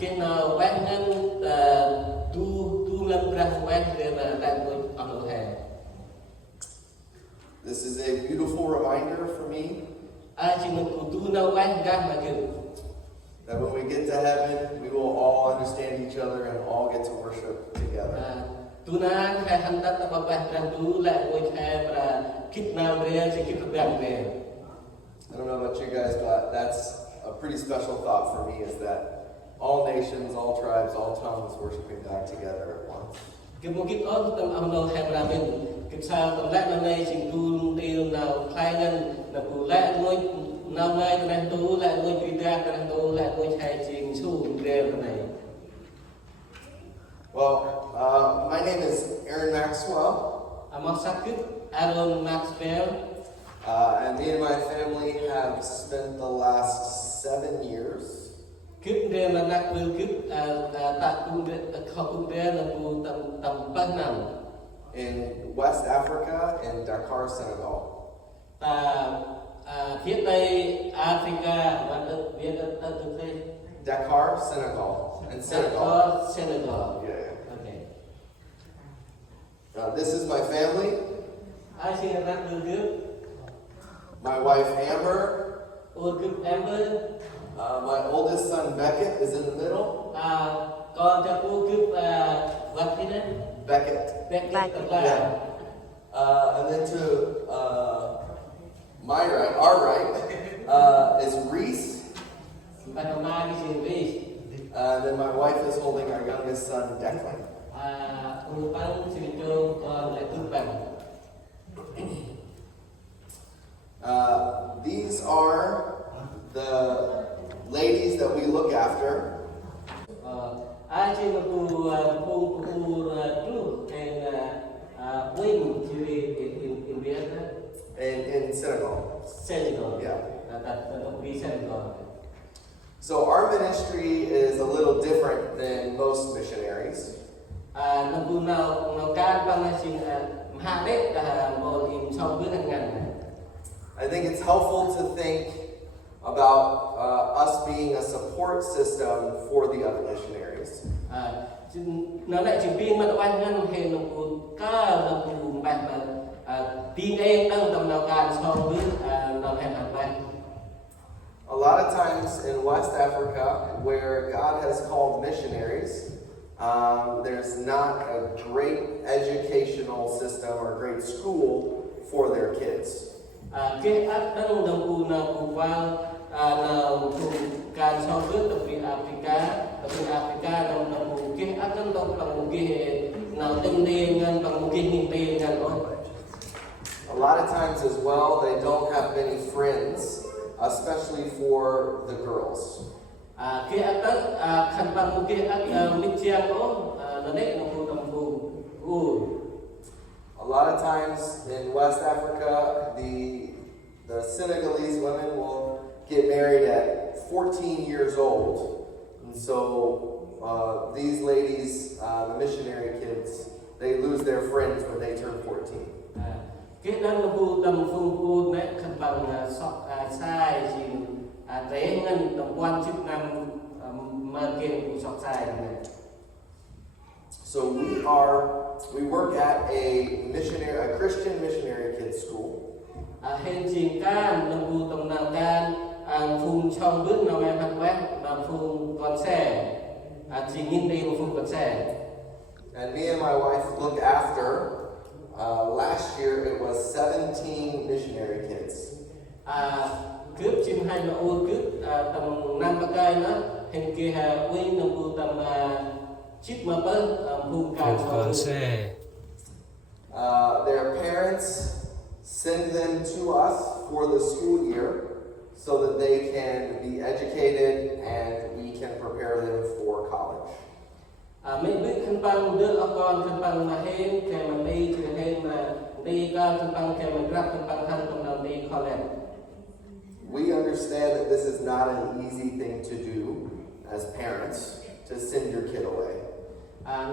cái nào quét ngân tu lâm Brah quét để mà tại tôi ở lỗ hè. This is a beautiful reminder for me Chỉ mình cụ tu nào quét ra mà kiểu that when we get to heaven, we will all understand each other and all get to worship together. tu na khai hành tất cả quét ra tu lại ngồi khai và kít nào để chỉ kít được về. I don't know about you guys, but that's a pretty special thought for me is that all nations, all tribes, all tongues worshiping God together at once. Cái một cái ớt tâm âm đâu khai ra mình cái sao tâm lẽ năm nay chỉ tu tiêu nào khai ngân là cụ lẽ ngồi nào ngay cái này tu lại ngồi truy ra cái này tu lại ngồi khai chuyện su về cái này. Well, my name is Aaron Maxwell. Masakit Aaron Maxwell. And me and my family have spent the last 7 years Kiếp đêm là nạc vườn kiếp tại cung đêm là cụ tầm 3 năm in West Africa and Dakar, Senegal. Phía Tây Africa và phía Tây Dakar, Senegal. And Senegal. Dakar, Senegal. Yeah. Okay. This is my family. Ai xin là nạc vườn kiếp? My wife Amber. Ôi kiếp Amber. My oldest son Beckett is in the middle. Con cho cô kiếp vật thế đấy. Beckett. Beckett. Yeah. And then to my right, our right, is Reese. And then my wife is holding our youngest son Declan. These are the ladies that we look after. In Senegal. Senegal. Yeah. Senegal. So our ministry is a little different than most missionaries. I think it's helpful to think about us being a support system for the other missionaries. Nó lại chỉ viên mà oanh ngân hệ nó cũng có là cùng bạn mà tin em đang tầm nào càng so với nào hẹn hàng bạn. A lot of times in West Africa, where God has called missionaries, there's not a great educational system or great school for their kids. Cái áp đang đồng cụ nào cụ vào nào cùng càng so với tập viên Africa đồng cụ cái áp đang đồng bằng một cái nào tinh tiền ngân bằng một cái nghìn tiền ngân thôi. A lot of times as well, they don't have many friends, especially for the girls. Cái áp đang khăn bằng một cái áp lịch trang đó nó đấy nó cụ đồng cụ. A lot of times in West Africa, the Senegalese women will get married at 14 years old. And so these ladies, the missionary kids, they lose their friends when they turn 14. Cái đó là khu tầm phương khu đấy khăn bằng sai thì tế ngân tầm quan chức năm mà kia cũng sọc sai này. So we work at a Christian missionary kids school. Hiện trình can là khu tầm nào can phun trong bước nào em ăn quét mà phun con xe chỉ nhìn đi mà phun con xe. And me and my wife look after. Last year it was 17 missionary kids. Cướp chim hai là ô cướp tầm 5 cây nữa hình kia hà quy là khu tầm chip mà bớt phun con xe. Their parents send them to us for the school year so that they can be educated and we can prepare them for college. Mấy biết khăn băng đưa con khăn băng mà hên kèm mà đi thì hên mà đi con khăn băng kèm mà grab khăn băng thân trong đầu đi college. We understand that this is not an easy thing to do as parents to send your kid away.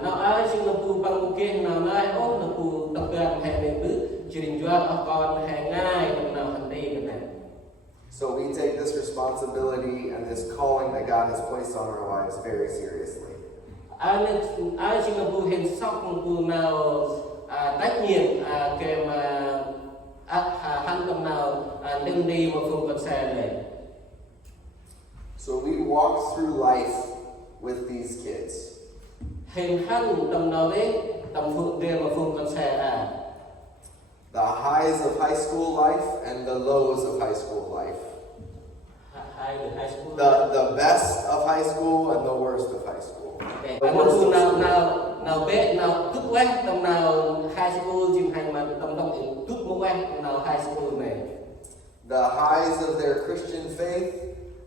Nó ai xin là phụ bằng một kia nào nói ốp là phụ tập đoàn hay để bước truyền cho con hay ngay trong nào hành đi cái này. So we take this responsibility and this calling that God has placed on our lives very seriously. Ai chỉ là phụ hiện sóc phụ nào trách nhiệm kèm hành tâm nào đừng đi một phương vật xe này. So we walk through life with these kids. Hình hành tâm nào đấy tâm phụ đi một phương vật xe The highs of high school life and the lows of high school life. High school. The best of high school and the worst of high school. Bạn phụ nào bé nào tốt quá tâm nào high school chìm hành mà tâm tốt tốt quá nào high school này. The highs of their Christian faith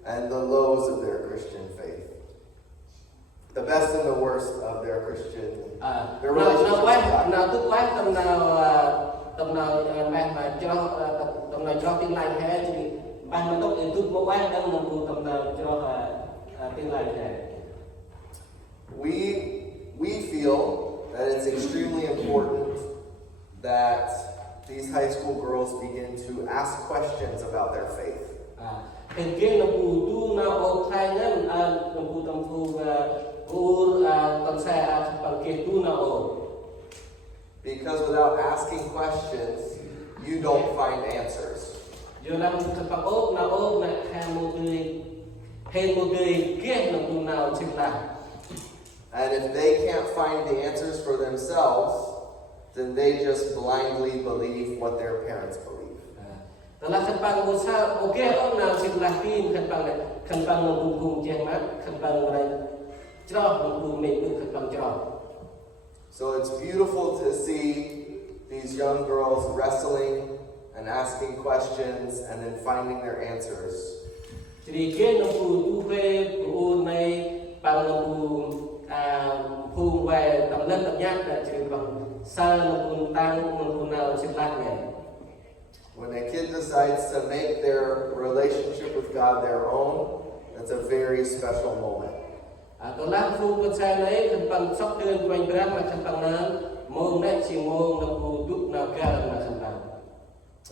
and the lows of their Christian faith. The best and the worst of their Christian. Their relationship with God. Nào tốt quá tâm nào bạn mà cho tiếng lành hết thì bạn mà tốt thì tốt quá đang mà phụ tâm nào cho tiếng lành hết. We feel that it's extremely important that these high school girls begin to ask questions about their faith. Hình kia là phụ tu nào ổn thay nhá, là phụ tâm phụ còn xe bằng kia tu nào ổn. Because without asking questions, you don't find answers. Giờ làm thật bằng ốp này hay một người kia là phụ nào chịu làm. And if they can't find the answers for themselves, then they just blindly believe what their parents believe. Đó là khăn bằng một sao, ok ông nào chịu làm tin khăn bằng là cùng chèn mắt, khăn bằng là cho cùng mình được khăn bằng cho. So it's beautiful to see these young girls wrestling and asking questions and then finding their answers. Thì kia là phụ tu về phụ này bằng là phụ về tầm lên tầm nhát là chỉ bằng sao là phụ tăng phụ nào chịu làm này. When a kid decides to make their relationship with God their own, that's a very special moment. Đó là phụ con xe này khăn bằng sóc đơn quanh Brah mà khăn bằng nán môn này chỉ môn là phụ đúc nào cao là khăn bằng.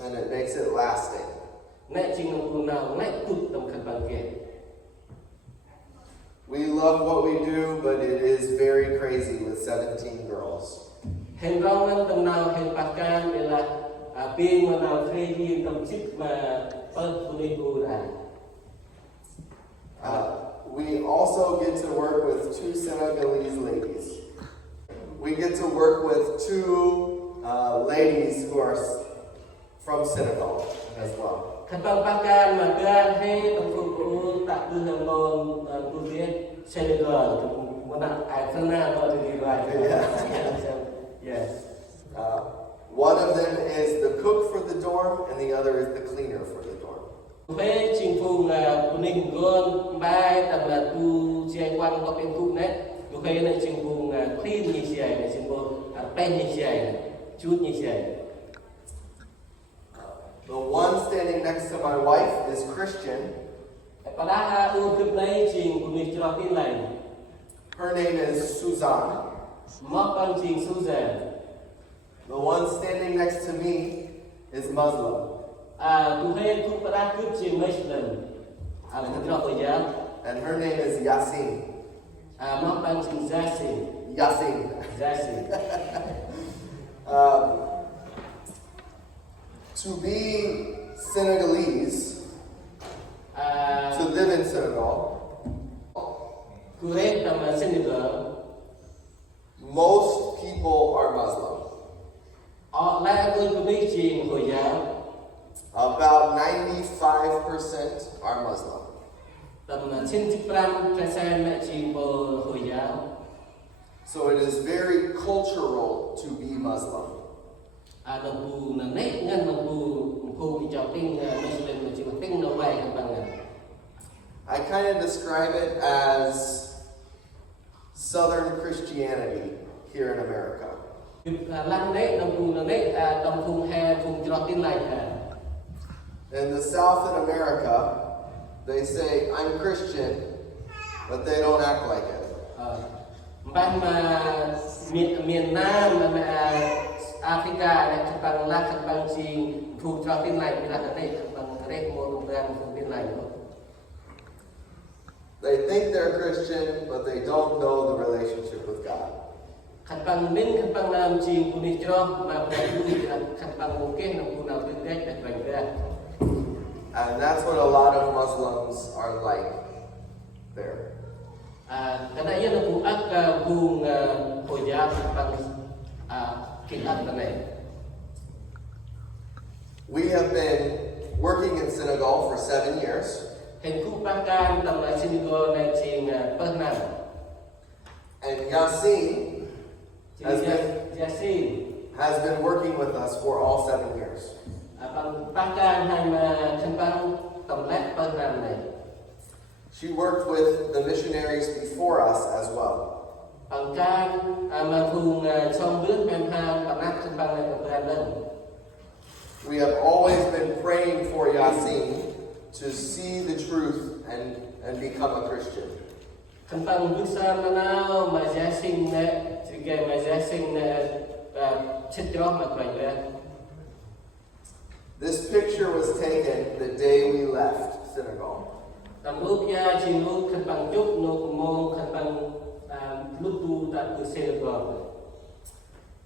And it makes it lasting. Này chỉ là phụ nào này cút tầm khăn bằng kia. We love what we do, but it is very crazy with 17 girls. Hình rong nên tầm nào hình bạc can để là pin mà nào thuê đi tầm chích mà bớt phụ đi phụ ra. We also get to work with 2 Senegalese ladies. We get to work with 2 ladies who are from Senegal as well. Khăn bằng bạc can mà can hay tầm phụ tạ tư hàng môn tu viết Senegal mà đặt ai thân nào đó thì đi lại. Yes. One of them is the cook for the dorm, and the other is the cleaner for the dorm. Về chính phủ là của mình gồm ba tầm là tu chơi quan có bên cụ đấy. Tôi thấy là chính phủ là clean như vậy, là chính phủ pen như vậy, chút như vậy. The one standing next to my wife is Christian. Và đã ưu cực đấy chính của mình cho tin lành. Her name is Suzanne. Mất con chính Susan. The one standing next to me is Muslim. Tôi thấy cũng đã cướp chính Muslim. Là cho tôi giáo. And her name is Yasin. Mất con chính Jasin. Yasin. Jasin. To be Senegalese, to live in Senegal, Kuret tầm Senegal. most people are Muslim. Là tôi cũng biết chính Hồi giáo. About 95% are Muslim. Tầm 95% là chính Hồi giáo. So it is very cultural to be Muslim. Đồng bù là nét ngân đồng bù thì cho tin Muslim mà chỉ có tin nó vay các bạn này. I kind of describe it as Southern Christianity here in America. Lăng nét đồng bù là nét đồng bù hè vùng cho tin lành hè. In the South in America, they say, I'm Christian, but they don't act like it. Bạn mà miền Nam mà Africa này các bạn là các bạn chỉ vùng cho tin lành vì là cái này các bạn rek mo tung ran tung tin lai no. They think they're Christian, but they don't know the relationship with God. Khăn bang min khăn bang nam chim kuni chro ma bang lu khăn bang mo ke nam kuna bin rek dat bang ra. And that's what a lot of Muslims are like there. Karena ia nak buat bung Hồi bang kilat này. We have been working in Senegal for 7 years. Hình khu bang can tầm là Senegal này ching Mbơh nam. And Yasin has been working with us for all 7 years. Bằng bang can hay mà khăn bang tầm lát Mbơh nam này. She worked with the missionaries before us as well. Bằng can mà cùng trong bước men ham tầm lát khăn bang này tầm ra lên. We have always been praying for Yasin to see the truth and become a Christian. Khăn bang bước sang mà nào mà giá sinh nè, chỉ cái mà giá sinh nè chết chó mà quay ra. This picture was taken the day we left Senegal. Tầm lúc ya chỉ lúc khăn bang chúc lúc mong khăn bang lúc tu tại từ Senegal.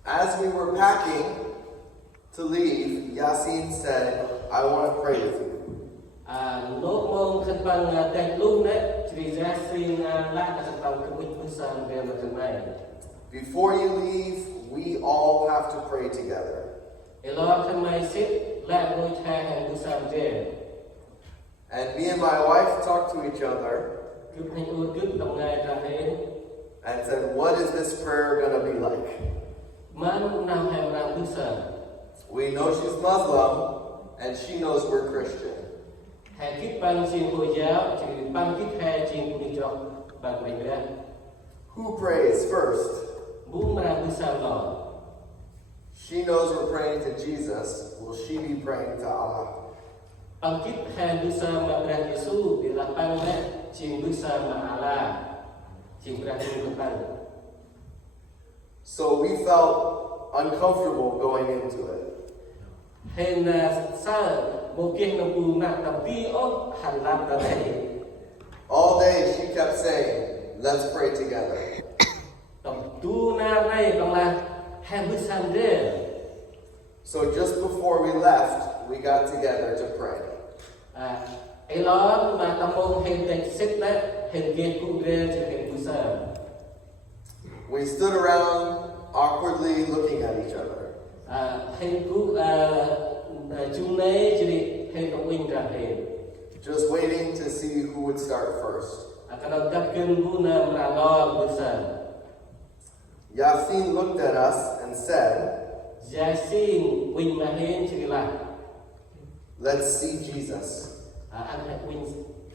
As we were packing to leave, Yasin said, I want to pray with you. Lúc mong khăn bang tại lúc đấy, chỉ giá sinh lát khăn bang cứ bước sang về mà thằng này. Before you leave, we all have to pray together. Elo khăn mai xích lát ngôi cha hàng bước sang về. And me and my wife talked to each other Trước hành ưu trước đồng ngày ra thế. and said, what is this prayer going to be like? Man nam hàng nam bước sang. We know she's Muslim, and she knows we're Christian. Hai kiếp bang xin Hồi giáo, chỉ bang kiếp hai xin cũng đi cho bang mình ra. Who prays first? Bún mà bước sang lò. She knows we're praying to Jesus. Will she be praying to Allah? Bang kiếp hai bước sang mà Brah Yesu, bila bang này xin bước sang mà Allah, xin Brah Yesu bang. So we felt uncomfortable going into it. Hên sa một kiếp nông cụ nặng tập vi ốc hành làm ta này. All day she kept saying, let's pray together. Tập tu na này bằng là hai bước sang đây. So just before we left, we got together to pray. Ấy đó mà tâm mong hình thành xích đấy, hình kia cũng về cho hình bước sang. We stood around awkwardly looking at each other. Hình cũng chung này chỉ hình đồng minh ra hình. Just waiting to see who would start first. Cái đầu tập kinh vũ nam là lo bước sang. Yasin looked at us and said, Giá xin huynh mà hình chỉ là let's see Jesus. anh hãy huynh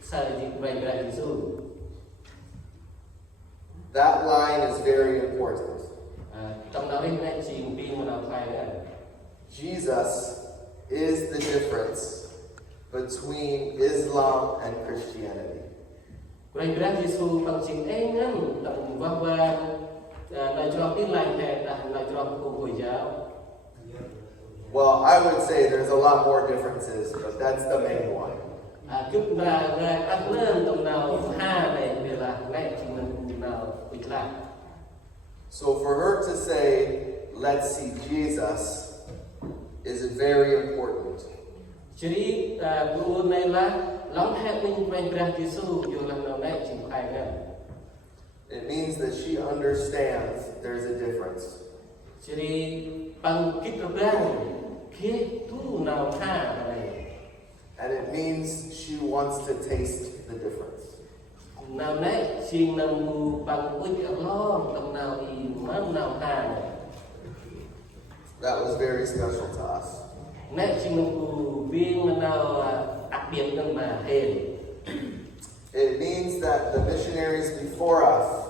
sao thì vậy ra Giêsu. That line is very important. Trong đó hình này chỉ pin mà nào phải đấy. Jesus is the difference between Islam and Christianity. Quay Brah Giêsu bằng chính anh em tầm vang vang nói cho tin lành hè nói cho cùng Hồi giáo. Well, I would say there's a lot more differences, but that's the main one. Cướp là ăn lên tầm nào ha này vì là ngay chỉ mình nào bị lạc. So for her to say, let's see Jesus, is very important. Jadi buku này là lòng hẹn mình quay Brah Giêsu dù lần nào này chỉ phải nghe. It means that she understands there's a difference. Jadi bằng kít Brah khi tu nào ha này. And it means she wants to taste the difference. Nào này xin nằm bằng quýt ở lo tầm nào thì mắm nào ha này. That was very special to us. Này xin nằm viên mà nào đặc biệt hơn mà hên. It means that the missionaries before us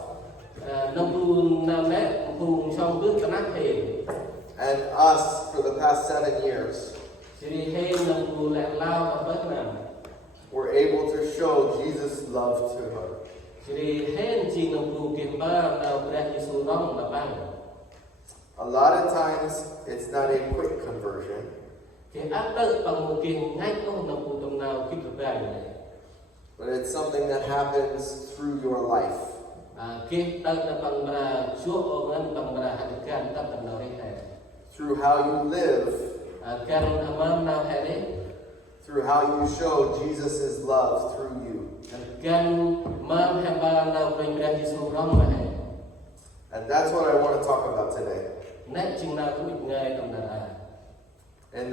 Nằm nào này cùng trong bước cái nát hên. and us for the past 7 years Jadi hên nằm lẹ lao và bớt nào. were able to show Jesus' love to her. Jadi hên chỉ nằm kiếm ba nào Brah Giêsu nong mà bang. A lot of times, it's not a quick conversion. cái ác tự bằng một kiền ngay có nằm cụ tầm nào khi cực này but it's something that happens through your life. cái tự là bằng bà chúa ô ngân bằng bà hạt can tập tầm nào đấy Through how you live, can amam nào hay đấy through how you show Jesus' love through you. can mam hay ba nào bên Brah Giêsu rong mà hay And that's what I want to talk about today. nét chừng nào cũng bị ngay tầm nào In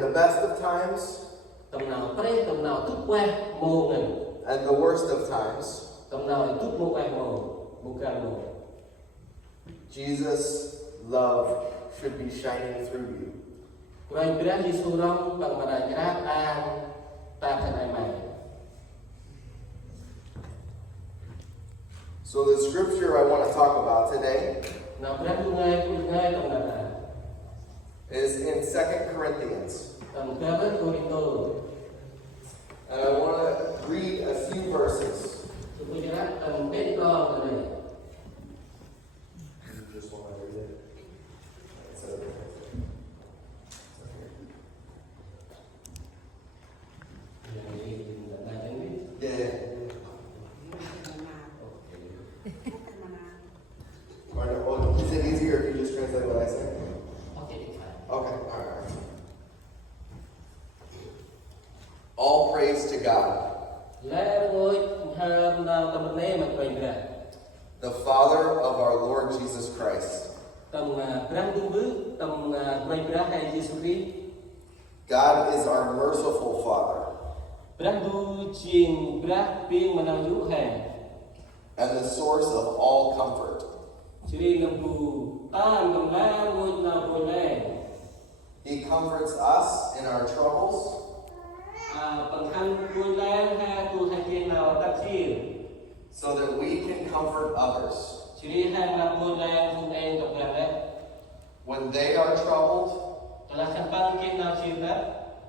the best of times, tầm nào pre tầm nào thức que mồ ngần and the worst of times, tầm nào thức mồ que mồ ca mồ Jesus' love should be shining through you. Quanh Brah Giêsu rong bằng mà đại rác an ta thân ai mày. So the scripture I want to talk about today Nào Brah du ngay tầm nào is in 2 Corinthians. tầm ca với Corinto. And I want to read a few verses. Chúng tôi rác tầm bên con rồi này. You just want to read it? It's okay. Yeah. Well, is it easier if you just translate what I say? Okay, all right. All praise to God, the Father of our Lord Jesus Christ. God is our merciful Father and the source of all comfort. He comforts us in our troubles so that we can comfort others. When they are troubled,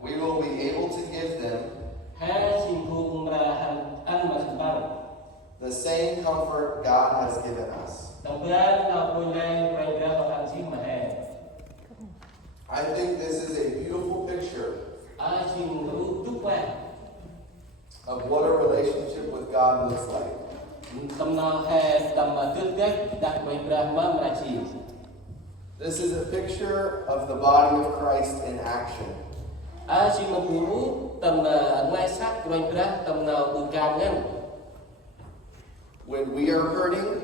we will be able to give them the same comfort God has given us. I think this is a beautiful picture of what a relationship with God looks like. This is a picture of the body of Christ in action. When we are hurting,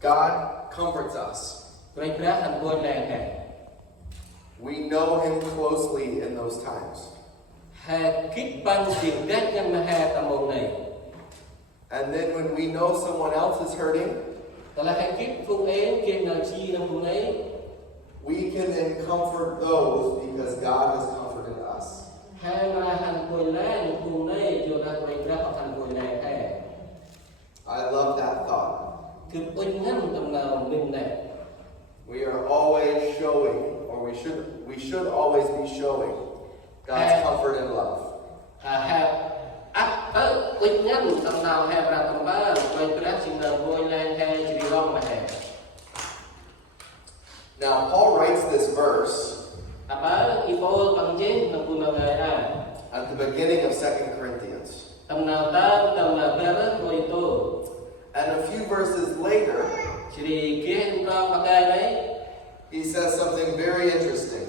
God comforts us. We know Him closely in those times. And then when we know someone else is hurting, we can then comfort those because God has comforted us. I love that thought. We are always showing, or we should always be showing God's comfort and love. Now Paul writes this verse at the beginning of 2 Corinthians. And a few verses later, he says something very interesting.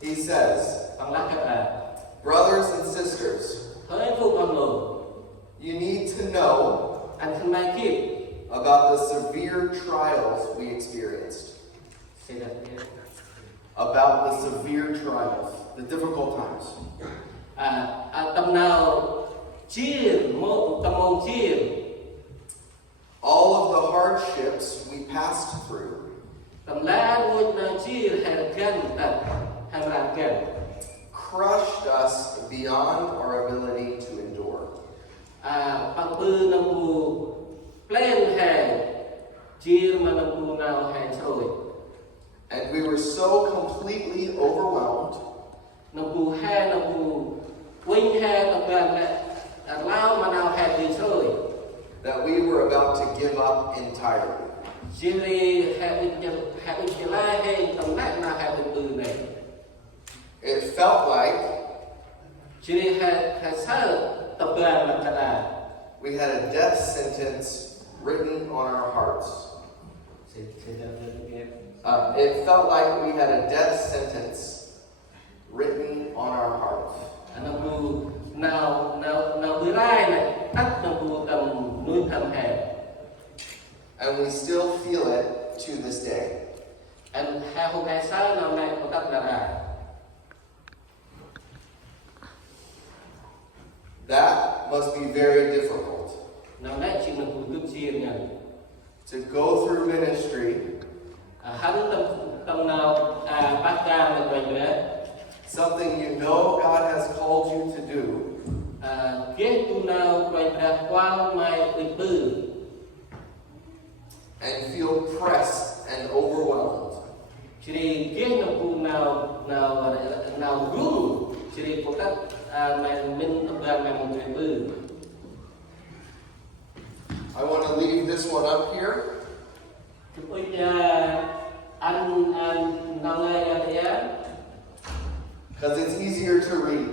He says, brothers and sisters, you need to know about the severe trials we experienced. About the severe trials, the difficult times. All of the hardships we passed through crushed us beyond our ability to endure. And we were so completely overwhelmed that we were about to give up entirely. It felt like we had a death sentence written on our hearts. It felt like we had a death sentence written on our hearts. And we still feel it to this day. That must be very difficult. To go through ministry, something you know God has called you to do, and feel pressed and overwhelmed. I want to leave this one up here. Because it's easier to read.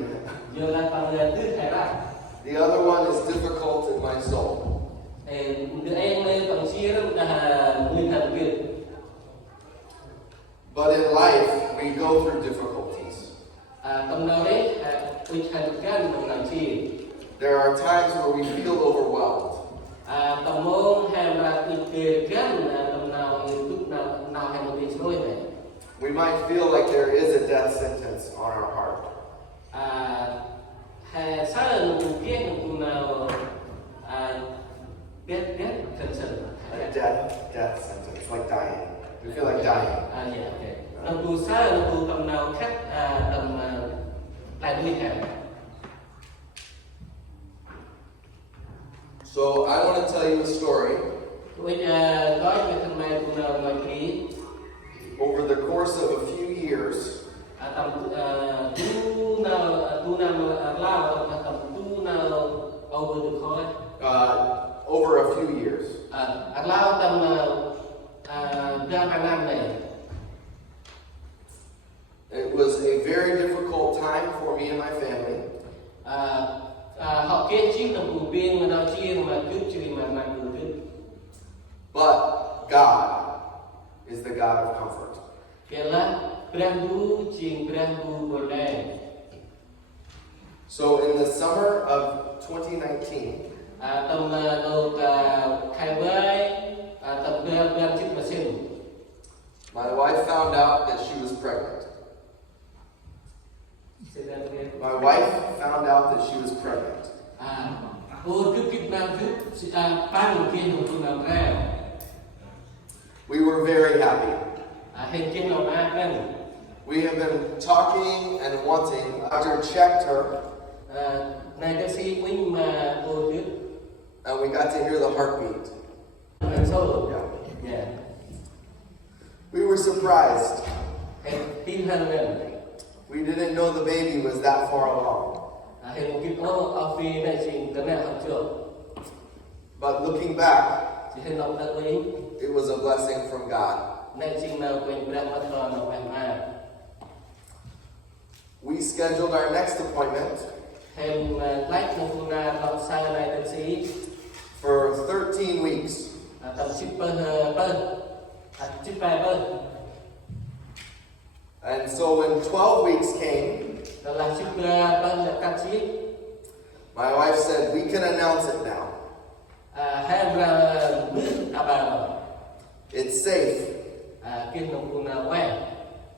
The other one is difficult in my soul. But in life, we go through difficulties. There are times where we feel overwhelmed. We might feel like there is a death sentence on our heart. A death sentence, like dying. We feel like dying. So I want to tell you a story. Over the course of a few years, over a few years, it was a very difficult time for me and my family. But God is the God of comfort. So in the summer of 2019, my wife found out that she was pregnant. My wife found out that she was pregnant. We were very happy. We have been talking and wanting. Doctor checked her, and we got to hear the heartbeat. Yeah. We were surprised. We didn't know the baby was that far along. But looking back, it was a blessing from God. We scheduled our next appointment for 13 weeks. And so when 12 weeks came, my wife said, we can announce it now. It's safe.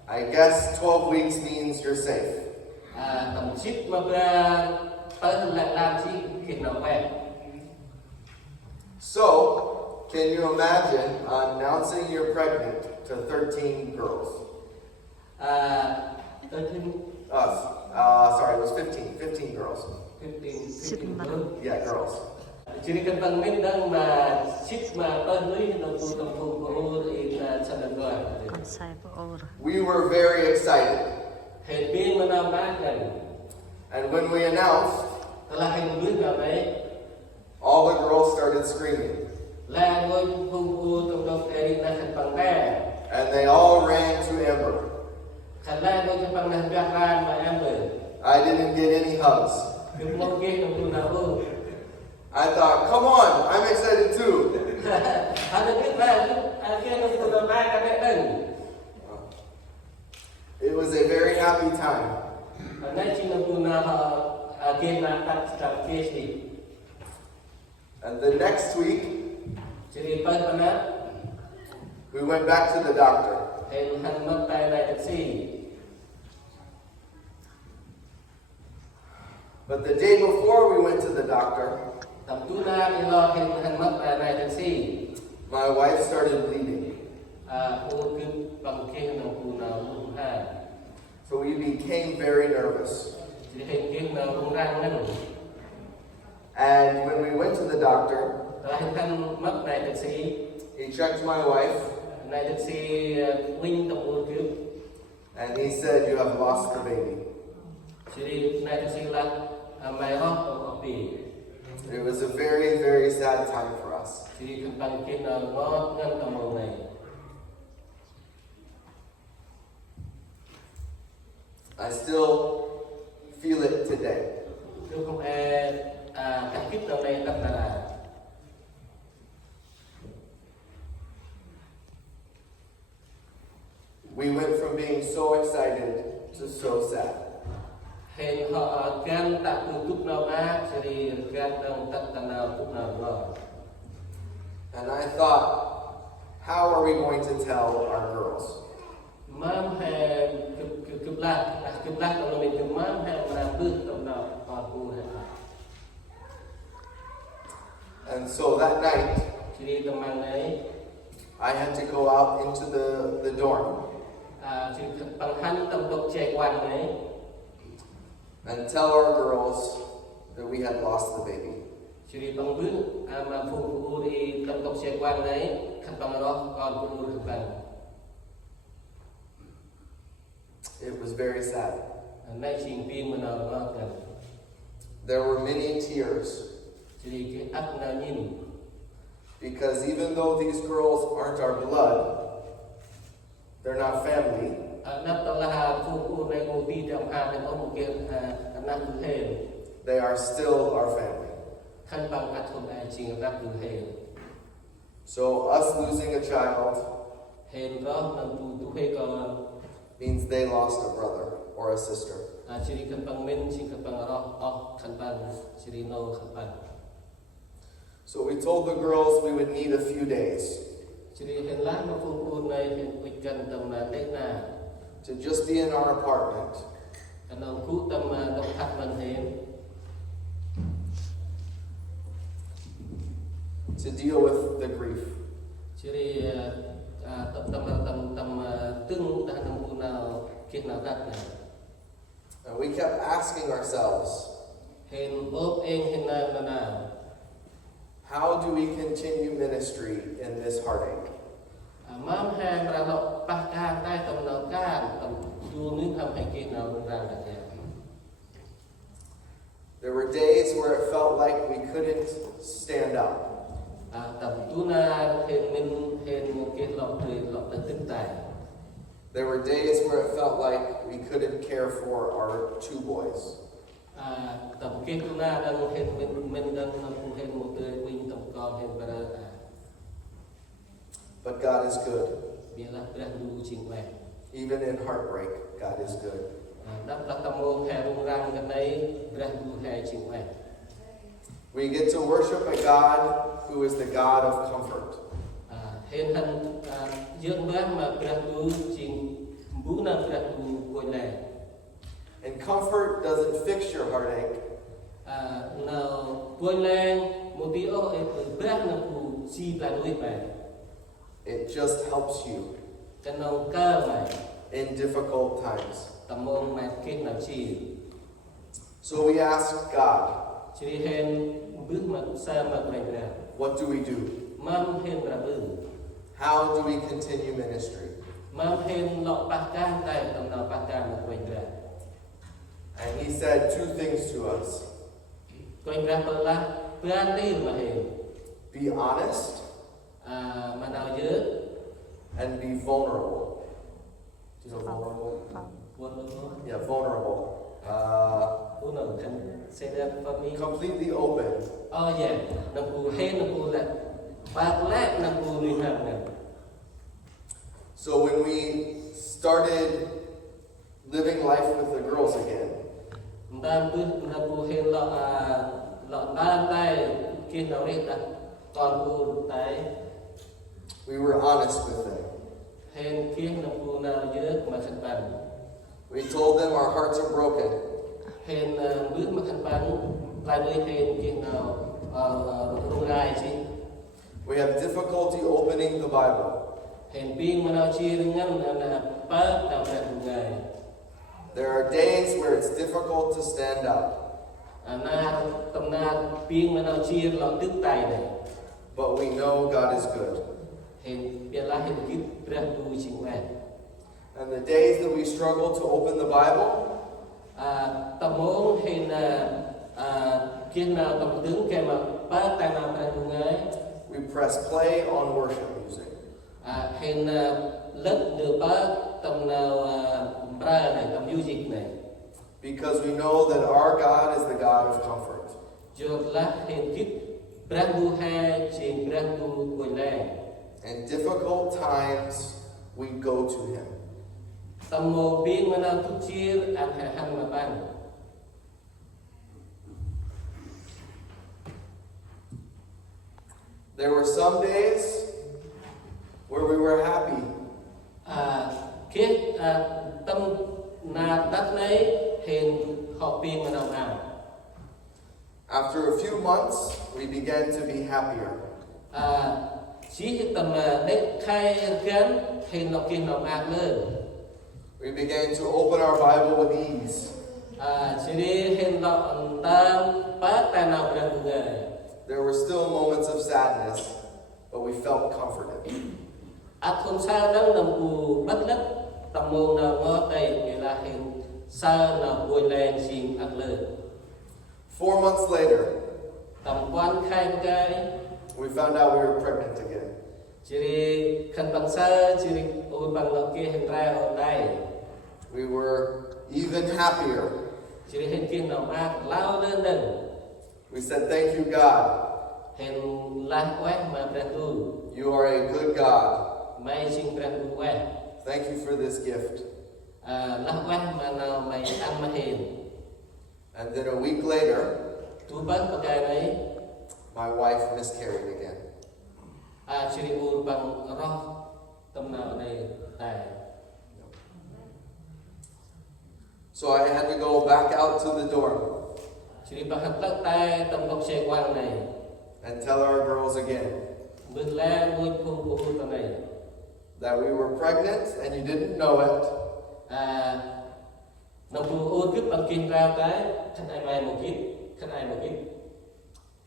I guess 12 weeks means you're safe. So, can you imagine announcing you're pregnant to 13 girls? 13. Sorry, it was 15. 15 girls. 15. Yeah, girls. We were very excited. And when we announced, all the girls started screaming. La ngôi hung u tông đốc eri na khăn bằng bè. And they all ran to Amber. Khăn la ngôi khăn bằng nang biak ran mà Mbơh. I didn't get any hugs. Được một ghế trong tu nào ư. I thought, come on, I'm excited too. Anh biết là khi trong tu nào mai cả mẹ đừng. It was a very happy time. Ở đây chỉ trong tu nào ghế na tắt trong ghế gì. And the next week, Chỉ đi bớt vào đó. we went back to the doctor. Em hành mất tay này taxi. But the day before we went to the doctor, Tầm tu na đi lo em hành mất tay này taxi. my wife started bleeding. Ô cứ bằng kia trong tu nào cũng ha. So we became very nervous. Chỉ hình kia nào cũng răng hết rồi. And when we went to the doctor, Rồi em hành mất này taxi. he checked my wife Này taxi Linh tổng ô cứ. and he said, you have lost the baby. Chỉ đi này taxi là mày hót ở bì. It was a very, very sad time for us. Chỉ đi bằng kia nào ngó ngăn tầm màu này. I still feel it today. Tôi không các kiếp đầu này tất là We went from being so excited to so sad. Hèn họ gan tak tutup nào á, jadi gan đang tất nào tutup nào lo. And I thought, how are we going to tell our girls? Mam hè kịp lát tao mình kịp mam hè làm bước tao nào còn cu hè. And so that night, Jadi teman này, I had to go out into the dorm jadi bằng hắn tâm độc chạy quan này, and tell our girls that we had lost the baby. jadi bằng bước mà phụ đi tâm độc chạy quan này, khăn bằng đó còn cu được bằng. It was very sad. Nay trình pin mà nào lo cần. There were many tears Jadi cái ắt nào nhìn. because even though these girls aren't our blood, they're not family, Nắp tao là phụ này ngồi đi trong hàng thì ông kia nắp từ hề. they are still our family. Khăn bằng các thôn ai trình nắp từ hề. So us losing a child Hên đó nằm tu hề còn means they lost a brother or a sister. Jadi khăn bằng mình chỉ khăn bằng roh khăn bằng jadi no khăn bằng. So we told the girls we would need a few days Jadi hên lát mà phụ này hên quy cần tầm tết na. to just be in our apartment Anh ông cú tầm động hạt bằng hên. to deal with the grief. Jadi tầm tương đã nằm phụ nào kia nào đặt này. And we kept asking ourselves, Hên ốp em hên nào. how do we continue ministry in this heartache? Mam hai pra lọ pa ca tai tầm nào ca tầm du nước hầm hay kia nào cũng ra là thế. There were days where it felt like we couldn't stand up. Tầm tu na hên mình hên cái lọ từ tinh tài. There were days where it felt like we couldn't care for our two boys. Tầm cái tu na đang hên mình đang hên một đời quỳnh tầm con hên para. But God is good. Biar lah Brah du ching quay. Even in heartbreak, God is good. Đắp lắc tầm mô hè rung răng cái này Brah du hè ching quay. We get to worship a God who is the God of comfort. Hên hành dưỡng Brah mà Brah du ching bú na Brah du quay lè. And comfort doesn't fix your heartache. Nào quay lè một tí ô Brah na phụ si là nuôi bè. It just helps you Cái nông cơ mày in difficult times. tầm môn mày kết nào chi. So we ask God, Chỉ hên bước mà xa mà mày ra. what do we do? Mam hên ra bư. How do we continue ministry? Mam hên lọ bạc ca tay tầm nào bạc ca mà quay ra. And he said two things to us. Quay ra bơ lá. berani mahir. be honest, Manau dữ, and be vulnerable. Do you know vulnerable? Yeah, vulnerable. Who knows? Can say that for me? Completely open. Oh yeah, naku hen naku that baglek naku ni ham. So when we started living life with the girls again, Ndam tu naku hen lo ndam tai kin nào đi ta còn ku tai we were honest with them. hen kin naku nào dữ mà khăn ban. We told them our hearts are broken. Hen bước mà khăn ban lại với hen kin nào rung rai chi. We have difficulty opening the Bible. Hen pin mà nào chi dengan na pa nào ra ngai. There are days where it's difficult to stand up, Na tâm na pin mà nào chi lo tức tay này. but we know God is good. Hen biar lah hen kit Brah tu ching wan. And the days that we struggle to open the Bible, Tâm mong hen kin nào tâm đứng cái mà pa tay nào ra ngai. we press play on worship music. Hen lất nửa pa tâm nào Brah này tâm music này. Because we know that our God is the God of comfort. Jod lah hen kit Brah tu ha ching Brah tu quay lại. In difficult times, we go to Him. Tâm mô biến mà nào tu chia ăn hạ hăng mà ban. There were some days where we were happy. Kết tâm na đắt lấy hen họ biến mà nào nào. After a few months, we began to be happier. Chỉ tầm để khai gắn hen nó kia nó ác lên. We began to open our Bible with ease. Chỉ đi hen nó ta bát ta nào ra người. There were still moments of sadness, but we felt comforted. Không sao đó nằm cù bất lất tầm môn nào ngó đây nghĩa là hen sao nào bùi lên xin ác lên. 4 months later, Tầm quan khai cái we found out we were pregnant again. chỉ đi khăn bằng sơ chỉ đi ôi bằng lọ kia hen ra ở đây. We were even happier. Chỉ đi hen kia nào ác lao lên đừng. We said, "Thank you, God. Hen lah quét mà Brah tu. You are a good God. Mày xin Brah tu quét. Thank you for this gift." Lah quét mà nào mày ăn mà hen. And then a week later, Tu bắt vào cái đấy. my wife miscarried again. Chỉ đi ôi bằng rõ tâm nào này tài. So I had to go back out to the dorm Chỉ đi bằng hạt tắc tay tâm góc xe quang này. and tell our girls again Bước lá ngôi phung của hôn tầm này. that we were pregnant and you didn't know it, Nó phù ôn cứ bằng kinh ra cái khăn ai mai một ít.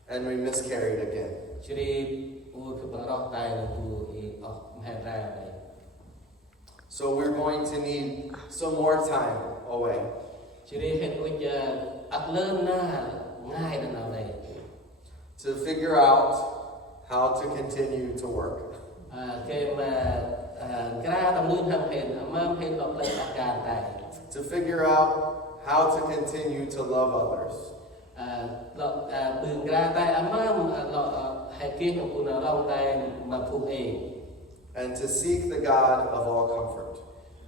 and we miscarried again. Chỉ đi ôi cứ bằng rõ tay nó phù ý hạt ra này. So we're going to need some more time away. Chỉ đi hẹn ôi ạc lên na ngay lần nào này. To figure out how to continue to work. Cái mà ra tầm lương hàm hẹn mà hẹn lọc lên ạc gà tài. To figure out how to continue to love others. Bừng ra tay mà hẹn kia nó cũng là lòng tay mà phụ ế. And to seek the God of all comfort.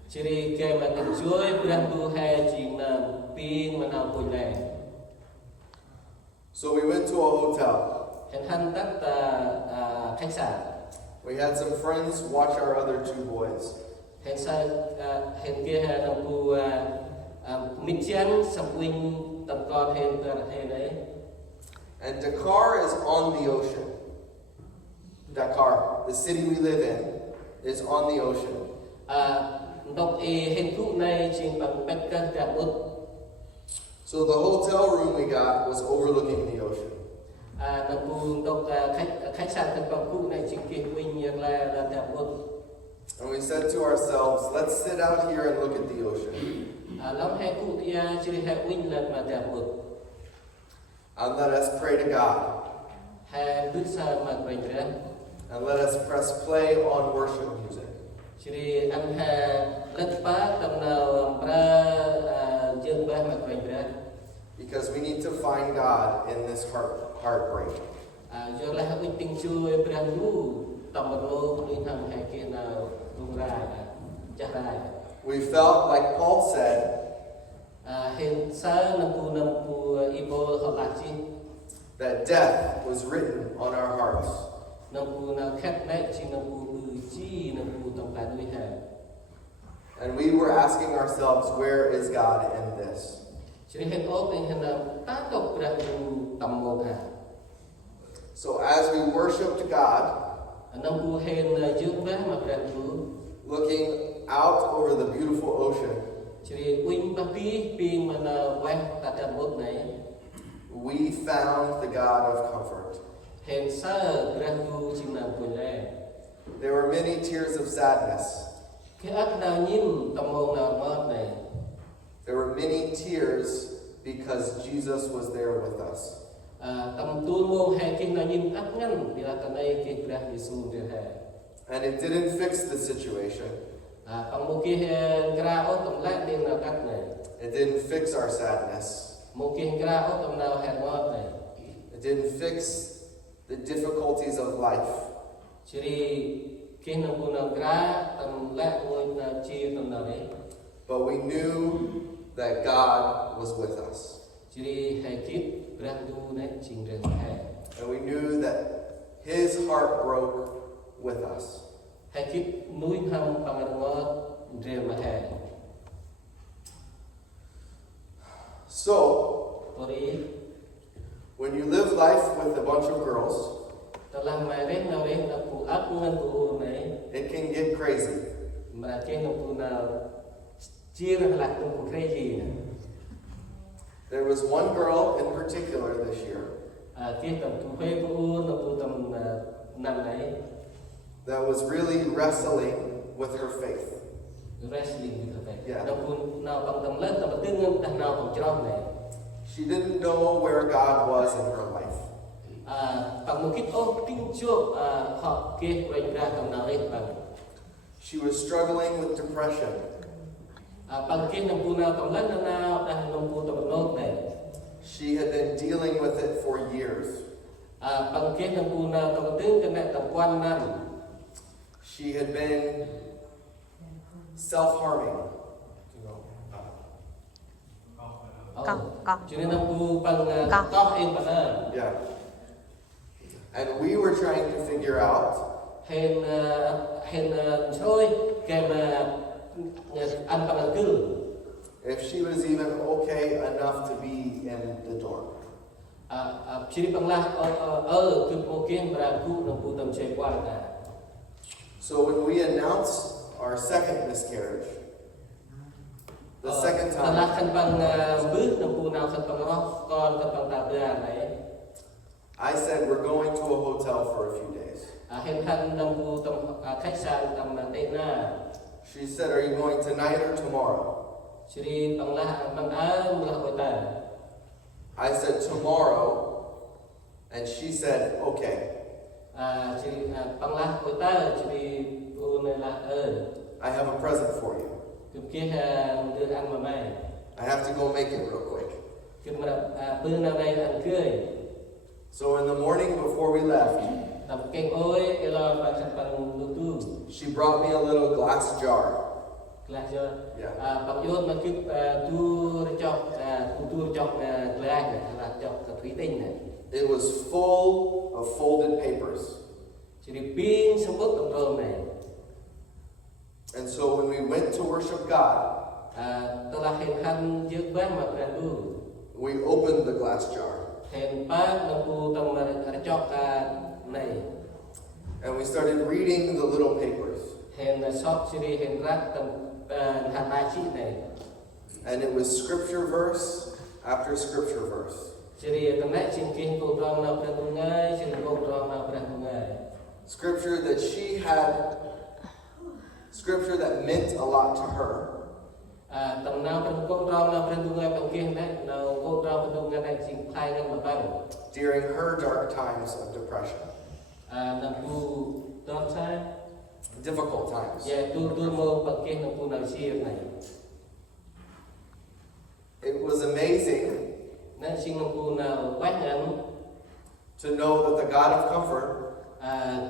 Chỉ đi cái mà cần chuối Brah tu hay chỉ là pin mà nào quỳ này. So we went to a hotel. Hẹn hăn tắt khách sạn. We had some friends watch our other two boys. Hẹn sao hẹn kia là nó cụ mít chén sập huynh tầm con hẹn đấy. And Dakar is on the ocean. Dakar, the city we live in, is on the ocean. Đọc hẹn cụ này chỉ bằng bách cân cả út. So the hotel room we got was overlooking the ocean. Nó cụ đọc khách sạn tầm con cụ này chỉ kia huynh như là cả út. And we said to ourselves, let's sit out here and look at the ocean. Lắm hẹn cụ thì chỉ hẹn huynh là mà cả út. And let us pray to God. hai bước xa mà quanh ra and let us press play on worship music. chỉ anh ha lật phá tầm nào Brah dương ba mà quanh ra Because we need to find God in this heartbreak. do là cái tình chui Brah lu tầm một lô đi thằng hai kia nào tung ra chắc ra We felt like Paul said, hiện sa năm pu ibo họ lạc chi that death was written on our hearts. năm pu nào khét nét chi năm pu chi năm pu tổng cả đuôi hà And we were asking ourselves, where is God in this? chỉ hiện ốp nên hiện là ta tộc Brah lu tầm một hà So as we worshiped God, năm pu hiện dương ba mà Brah lu looking out over the beautiful ocean, chỉ win ba pi mà nào quay ta trần một này we found the God of comfort. hiện sa Brah lu chỉ nào quên lẽ There were many tears of sadness. cái ác nào nhìn tầm một nào ngon này There were many tears because Jesus was there with us. tầm tu mô hay kinh nào nhìn ác ngăn vì là tầm này cái Brah Giêsu để hè And it didn't fix the situation. bằng một cái gra ô tầm lát điên nào cắt này It didn't fix our sadness. một cái gra ô tầm nào hẹn ngon này It didn't fix the difficulties of life. chỉ cái nào cũng nào gra tầm lát ngồi nào chia tầm nào đấy But we knew that God was with us. chỉ hay kiếp Brah du này trình rừng hè And we knew that His heart broke with us. hay kiếp núi hầm bằng ngon rừng mà hè So, tôi đi when you live life with a bunch of girls, tao làm mày đấy nào đấy là phụ ác ngân phụ này it can get crazy. mà trên nào phụ nào chia ra lạc tụi phụ cái gì này There was one girl in particular this year cái tầm tụi phê của nó tụi tầm năm này that was really wrestling with her faith. wrestling with her faith. Yeah. Đâu cũng nào bằng tầm lớn tầm tương ngân đằng nào bằng trong này. She didn't know where God was in her life. Bằng một cái ô kinh chuộc họ kia quanh ra tầm nào đấy bằng. She was struggling with depression. Bằng kia nằm cu nào tầm lớn nào đang nằm cu tầm nốt này. She had been dealing with it for years. Bằng kia nằm cu nào tầm tương cái này tầm quan năm. She had been self-harming. Có. Cho nên nằm cu bằng Có. có em bằng Yeah. And we were trying to figure out hèn trôi kèm ăn bằng cư. if she was even okay enough to be in the dorm. Chỉ bằng là cứ một cái mà cụ nằm cụ tầm chơi qua là So when we announced our second miscarriage, the second là time, khăn bằng bước nằm cụ nào khăn bằng đó con khăn bằng tạp ra này I said we're going to a hotel for a few days. hèn khăn nằm cụ tầm khách sạn tầm tên na She said, are you going tonight or tomorrow? chỉ bằng là hội tờ I said, tomorrow. And she said, okay. chỉ bằng là hội tờ chỉ cô này là I have a present for you. cứ kia đưa ăn mà mày I have to go make it real quick. cứ mà bữa nào đây ăn cưới So in the morning before we left, tập kênh ôi lo và khăn bằng lưu tu she brought me a little glass jar. là cho Yeah. bằng yôn mà cứ tu chọc glass này là chọc thủy tinh này It was full of folded papers. chỉ đi pin xong bút tầm rôm này And so when we went to worship God, tôi là hình khăn dứt bác mà ra tu we opened the glass jar. hình bác nằm tu tầm chọc này And we started reading the little papers. hình shop chỉ đi hình rác tầm hạt ba chi này And it was scripture verse after scripture verse. chỉ đi tầm này trên kinh cô tròn nào ra tu ngay trên cô tròn nào ra tu ngay Scripture that she had, scripture that meant a lot to her. tầm nào trong cô tròn nào ra tu ngay bằng kia đấy nào cô tròn nông ngân này xin khai ngân mà bằng during her dark times of depression, nằm tu đó sai difficult times. và tu mô bằng kia nằm tu nào chia này It was amazing nên xin nằm tu nào quát ngắn to know that the God of comfort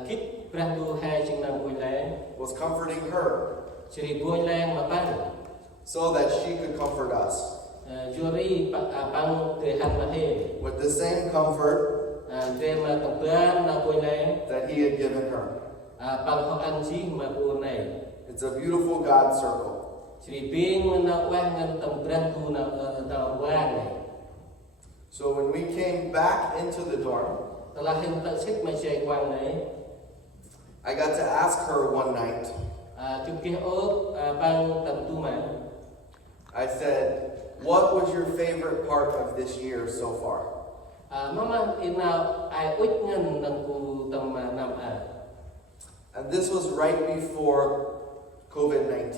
kít Brah tu hai xin nằm quỳ láng was comforting her chỉ quỳ láng mà bằng so that she could comfort us Juri bằng từ hành mà thế with the same comfort về mà tổng plan là quỳ láng that He had given her. bằng họ ăn chi mà buồn này It's a beautiful God circle. chỉ biên nào quang ngân tổng Brah tu nào tàu quang này So when we came back into the dorm, là hình tự xích mà chạy quang này I got to ask her one night. chúng kia ốp bằng tầm tu mạng I said, "What was your favorite part of this year so far?" mama in nào ai ích ngân nâng cụ tầm năm And this was right before COVID-19.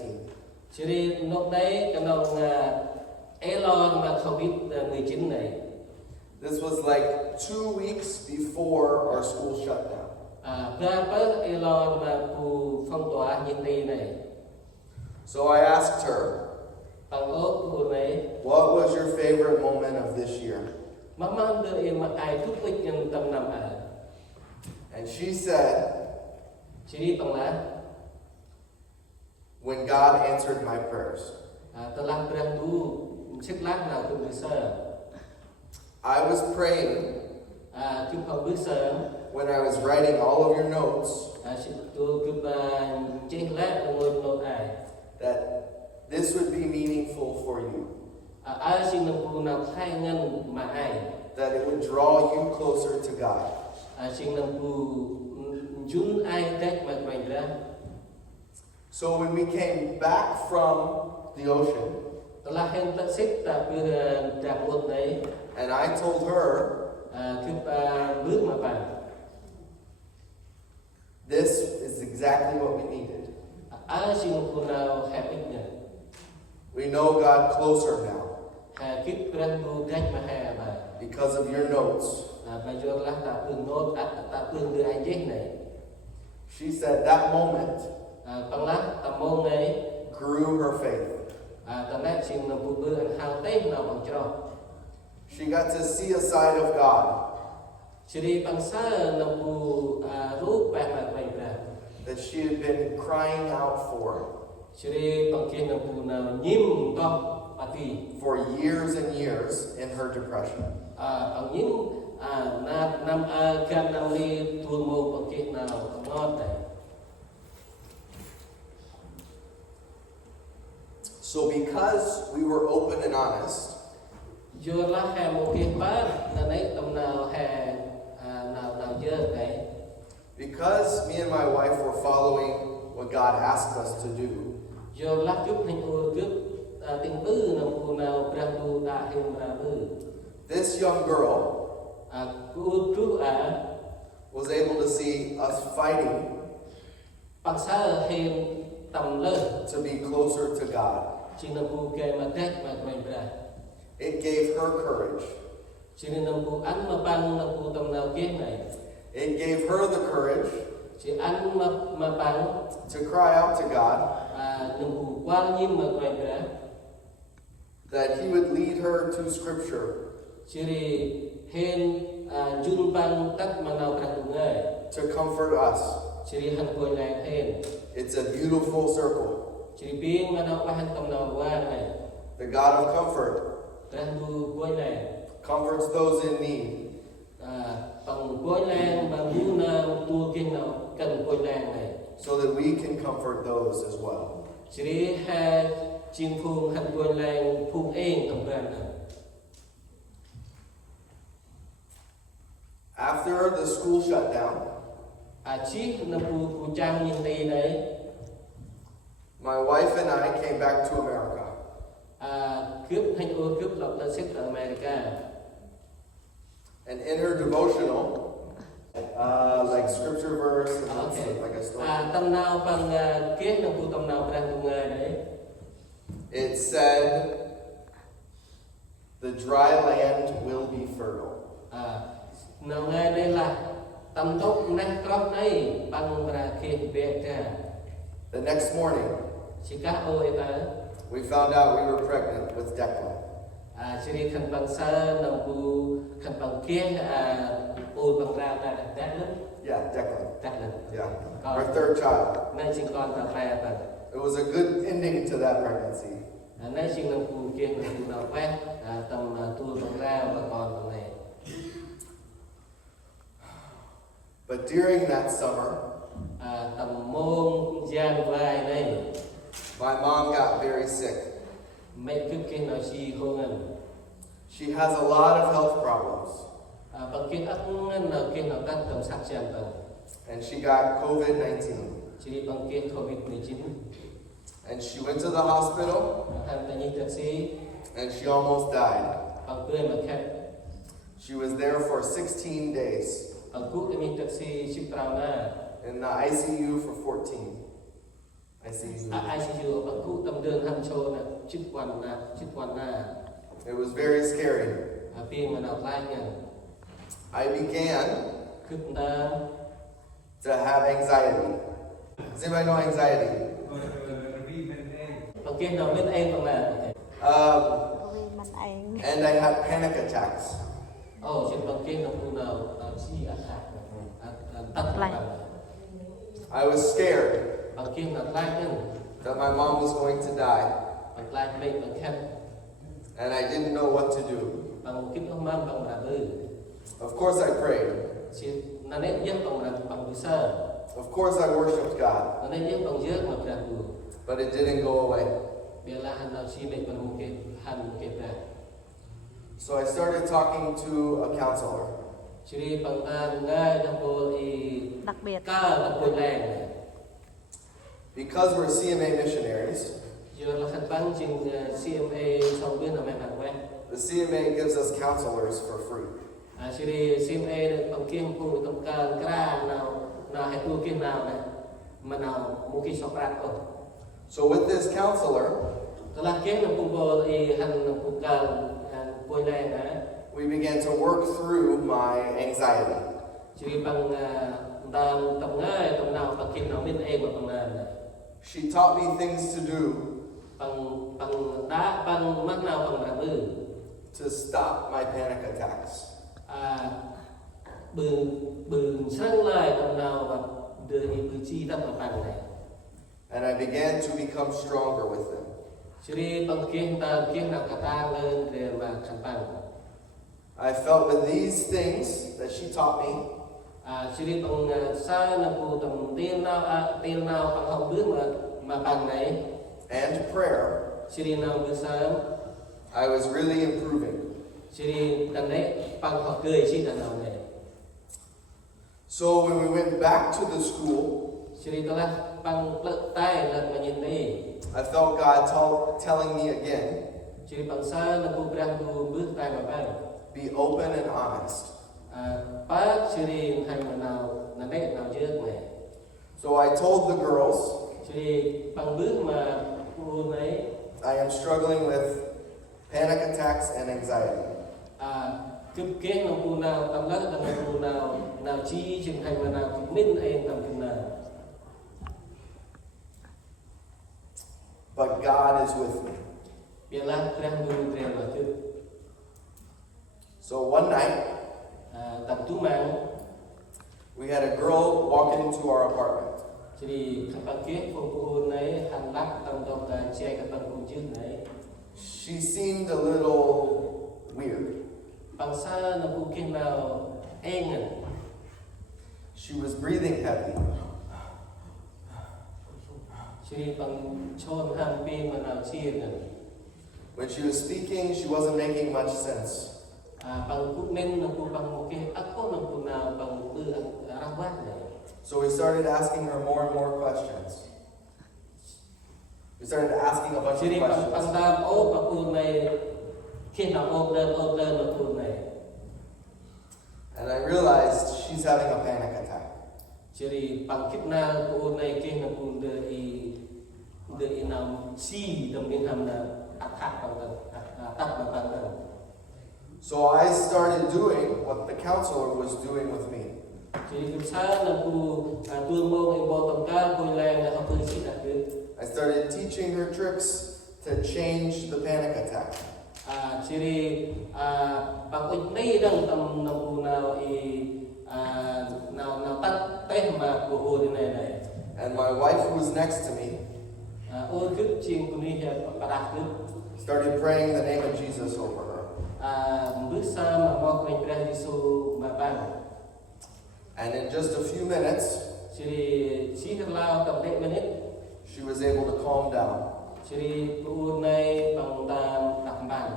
chỉ đi lúc đấy cái nông Elon mà không biết 19 này This was like 2 weeks before our school shut down. ra bớt Elon mà cụ phong tỏa hiện đi này So I asked her, bằng ốp cụ này "What was your favorite moment of this year?" mama đưa em mà ai thúc ích ngân tầm năm And she said, chỉ đi bằng lá "When God answered my prayers." ta làm Brah tu xích lát nào cũng được sơ I was praying chúng không biết sơ when I was writing all of your notes chỉ tu cứ chế lát ngồi nốt ai that this would be meaningful for you, ai xin nâng cụ nào khai ngân mà ai that it would draw you closer to God. xin nâng cụ chúng ai cách mà quanh ra So when we came back from the ocean, ta là hình tự xích ta cứ đạp ôn đấy and I told her, cứ bước mà bằng this is exactly what we needed. ai xin nâng cụ nào hẹp ích nhờ We know God closer now hà kiếp Brah tu cách mà hà mà because of your notes. mà cho là ta phương nốt ta phương đưa ai chết này She said that moment bằng lá ta môn này grew her faith. ta nói xin nâng cụ bữa ăn hao tết nào bằng cho She got to see a side of God chỉ đi bằng xa nâng cụ rút bạc mà quanh ra that she had been crying out for chỉ đi bằng kia nâng cụ nào nhím to bà tì for years and years in her depression. bằng nhím năm cam năm ly tuôn mô bằng kia nào ngon này So because we were open and honest, giờ là hà một kia bát là đấy tầm nào hà nào giờ này because me and my wife were following what God asked us to do, giờ là cướp thành ô cướp tình bư nằm cụ nào Brah tu đã hình ra bư this young girl cụ trước was able to see us fighting bằng xa hình tầm lớn to be closer to God. chỉ nằm cụ kề mà cách mà quanh ra It gave her courage. chỉ nằm cụ ăn mà bằng nằm cụ tầm nào kia này It gave her the courage chỉ ăn mà bằng to cry out to God nằm cụ quan nhiên mà quanh ra that He would lead her to Scripture chỉ hình dun bằng tất mà nào cả cùng người to comfort us. chỉ hành quay lại hình It's a beautiful circle. chỉ biên mà nào qua hành tầm nào qua này The God of comfort Brah tu quay lại comforts those in need. bằng quay lại bằng như nào tu kia nào cần quay lại này So that we can comfort those as well. chỉ hai chim phun hành quay lại phun eng tổng đoàn này After the school shut down, chỉ nằm cụ trang nhìn đi đấy my wife and I came back to America. cướp hành ô cướp lọc ta xếp ở America And in her devotional, like scripture verse and okay like a story, tầm nào bằng kết nằm cụ tầm nào đang cùng người đấy it said, "The dry land will be fertile. Nào ngày đây là tâm tốt nét tróc này bằng ra kia về cả. The next morning, Chỉ các ôi ta we found out we were pregnant with Declan. chỉ đi khăn bằng sa nằm bu khăn bằng kia ôi bằng ra ta tét lắm Yeah, Declan. tét lắm. Yeah. Con. Our third child. Nay chỉ còn ta phải ta. It was a good ending to that pregnancy. Nay chỉ nằm bu kia nằm bu nào quét tầm tua bằng ra và còn bằng này. But during that summer, Tầm môn gian vai này my mom got very sick. mẹ cứ kia nào chi hôn anh. She has a lot of health problems, Bằng kia ác nào kia nào cắt tầm sạc chèn tầm. and she got COVID-19. Chỉ đi bằng kia COVID-19. And she went to the hospital, Anh ta nhìn taxi and she almost died. bằng cười mà khét. She was there for 16 days Bằng cú cái nhìn taxi chip trao na. in the ICU for 14. ICU. ICU bằng cú tầm đường hành trô nè chip quan na. It was very scary. Phiên mà nào lại nha. I began Cứ ta to have anxiety. Does anybody know anxiety? bằng kia nào bên em bằng là. And I had panic attacks. Trên bằng kia nào cú nào chi tắt lại. I was scared Bằng kia nào lại nha. that my mom was going to die, Bằng lại mẹ bằng khét. and I didn't know what to do. Bằng kính ông mang bằng là bư. Of course, I prayed. Chỉ là nét nhất bằng bư sơ. Of course, I worshiped God, Là nét nhất bằng dước mà ra bù. but it didn't go away. Bila han nào chi mẹ bằng một cái han một cái ra. So I started talking to a counselor. Chỉ đi bằng ta ngay trong cô thì Đặc biệt. ca là cô làng. Because we're CMA missionaries, Giờ là khăn băng trên CMA sau bên là mẹ bạn quen. the CMA gives us counselors for free. Chỉ đi CMA bằng kia cô tầm ca nào hay cô kia nào này mà nào một cái shop rác cô. So with this counselor, Đó là kia là cô thì han cô ca cô làng á. we began to work through my anxiety. Chỉ đi bằng tầm ngay tầm nào bằng kia nào bên em mà bằng này. She taught me things to do bằng đá bằng mắt nào bằng là bự to stop my panic attacks. bự sáng lại tầm nào và đưa đi bự chi tập ở bằng này And I began to become stronger with them. chỉ đi bằng kiên nào cả ta lên để mà khăn bằng I felt with these things that she taught me, chỉ đi bằng xa là cụ tầm tiên nào bằng học bước mà bằng này and prayer, chỉ đi nào bữa sáng I was really improving. chỉ đi tầm đấy bằng học cười chỉ là nào này So when we went back to the school, chỉ đi đó là bằng lợn tay lần mà nhìn đi I felt God telling me again, chỉ đi bằng xa là cụ Brah bước tay mà bằng be open and honest. bác chỉ đi hành mà nào là đấy nào trước này So I told the girls, chỉ đi bằng bước mà cô ấy I am struggling with panic attacks and anxiety. cứ kế nó cô nào tầm lắc tầm cô nào chi trình hành mà nào cũng minh em tầm cái nào But God is with me. biết là đang đu rèn mà chứ So one night, tầm tú mạng we had a girl walk into our apartment. chỉ đi khắp bằng kế cô ấy hành lắc tầm tầm là che khắp bằng cô trước này She seemed a little weird. bằng xa là cô kia nào em à She was breathing heavy. chỉ đi bằng chôn hàng pin mà nào chia nè When she was speaking, she wasn't making much sense. bằng cú nên là cô bằng một cái ác có là cô nào bằng một bữa rau quát này So we started asking her more and more questions. We started asking a bunch chỉ đi of bằng questions. tam ốp và cô này khi nào ốp lên là cô này And I realized she's having a panic attack. chỉ đi bằng kiếp nào cô này khi nào cô đưa nào chi đồng biên hàm là ác bằng tắt bằng So I started doing what the counselor was doing with me. Chỉ cũng sao là cô tuôn mô người bộ tổng ca cô lên là học phương sĩ đặc biệt. I started teaching her tricks to change the panic attack. Chỉ bằng cách này đang tầm nào nào nào tắt té mà cô hồ thế này. And my wife, who was next to me, Ôi cứ chuyện của đi bà đặt cứ. started praying the name of Jesus over her. Bước xa mà mong quanh Brah Giêsu mà bạn. And in just a few minutes, Chỉ lao tầm đấy bên hết. she was able to calm down. Chỉ cô này bằng ta đặt bàn.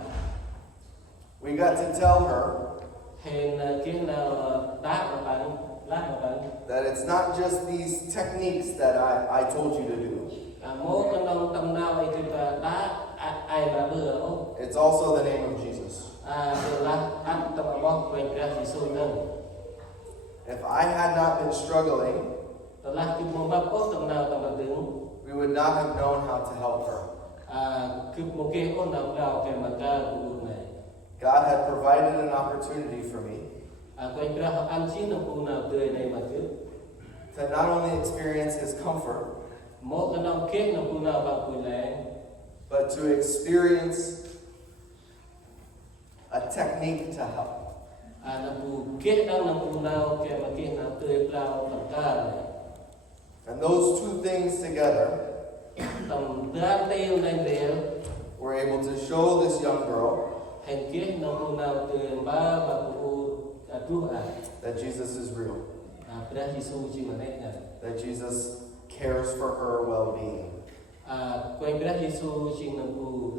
We got to tell her Hèn cái nào đá mà bạn lá mà bạn. that it's not just these techniques that I told you to do. Mỗi con nông tâm nào ấy thì đá ai bà bữa không? It's also the name of Jesus. Rồi là ăn tâm bóc quanh Brah Giêsu nâng. If I had not been struggling, Rồi là cái môn bắp cốt tâm nào tâm bà đứng. we would not have known how to help her. Cứ một cái ôn nào gạo kèm mà ca của người này. God had provided an opportunity for me Quanh Brah ăn chín nào cô nào tươi này mà chứ. to not only experience His comfort, Mỗi con nông kết nào cô nào bằng quỳ lẽ. but to experience a technique to help. Nào cô kết đang nào cô nào kèm mà kết nào tươi lao tầm ca này. And those two things together Tầm đá tiêu lên đều. were able to show this young girl Hèn kết nào cô nào tươi ba và cô trú that Jesus is real, Brah Giêsu chỉ mà đấy nè. that Jesus cares for her well-being. Quanh Brah Giêsu chỉ nào cô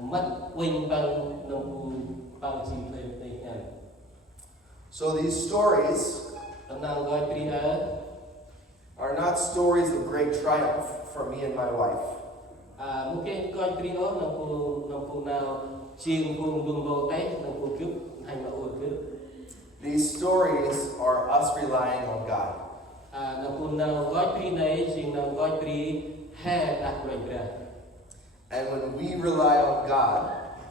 mất quỳnh bằng nào cô bằng chỉ lên đây nè. So these stories Tầm nào gọi Brah are not stories of great triumph for me and my wife. một cái coi Brah nào cô nào chiên vùng đường bộ tết nào cô cướp hành mà ổn cướp. These stories are us relying on God. Nào cô nào gọi Brah này chỉ nào gọi Brah hè đặt quanh Brah. And when we rely on God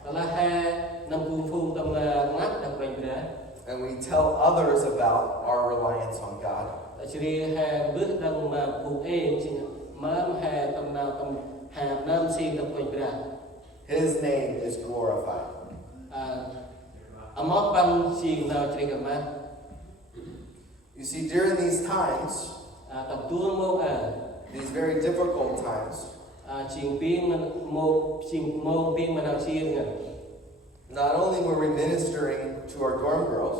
Đó là hè nào cô phun tầm ngắt đặt quanh Brah. and we tell others about our reliance on God, Chỉ hè bước đang mà phụ em chỉ mà hè tầm nào tầm hè nam xin tập quanh Brah. His name is glorified. Amok bang xin nào chỉ cầm má. You see, during these times, Tập tuôn mô these very difficult times, Ching ping mô ping mà nào chiên nè. not only were we ministering to our dorm girls,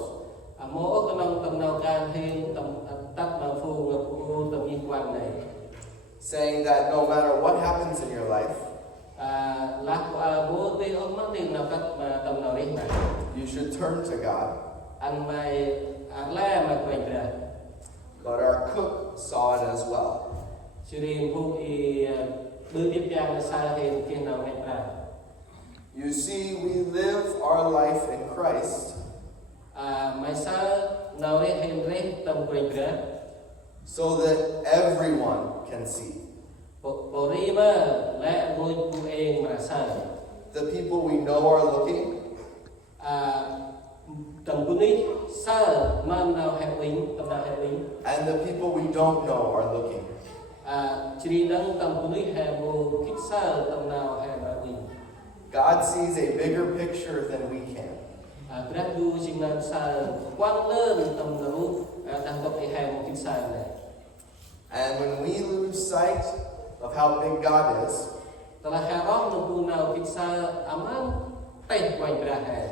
Mỗi cái nông tầm nào can thêm tầm tắc nào phù ngập cô tầm nhiên quan này. saying that no matter what happens in your life, Lạc của bố tê ôm mắc tiền nào cắt mà tầm nào đấy mà. you should turn to God. Anh mày la mà quanh Brah. But our cook saw it as well. Chỉ riêng phụ y đưa tiếp trang là xa thêm kia nào ngay Brah. You see, we live our life in Christ Mày xa nào đấy thêm đấy tầm quanh Brah. so that everyone can see. Bộ ri mà lẽ ngôi phụ em mà xa. The people we know are looking, Tầm của ní xa mà nào hẹp ính, tầm nào hẹp ính. and the people we don't know are looking. Chỉ đang tầm của ní hẹp mô kích xa tầm nào hẹp ính. God sees a bigger picture than we can. Brah du chính là xa quang lớn tầm nào đang có cái hẹp một kích xa này. And when we lose sight of how big God is, Tala hẹp ốc nông cụ nào kích xa ám tay quanh Brah hẹp.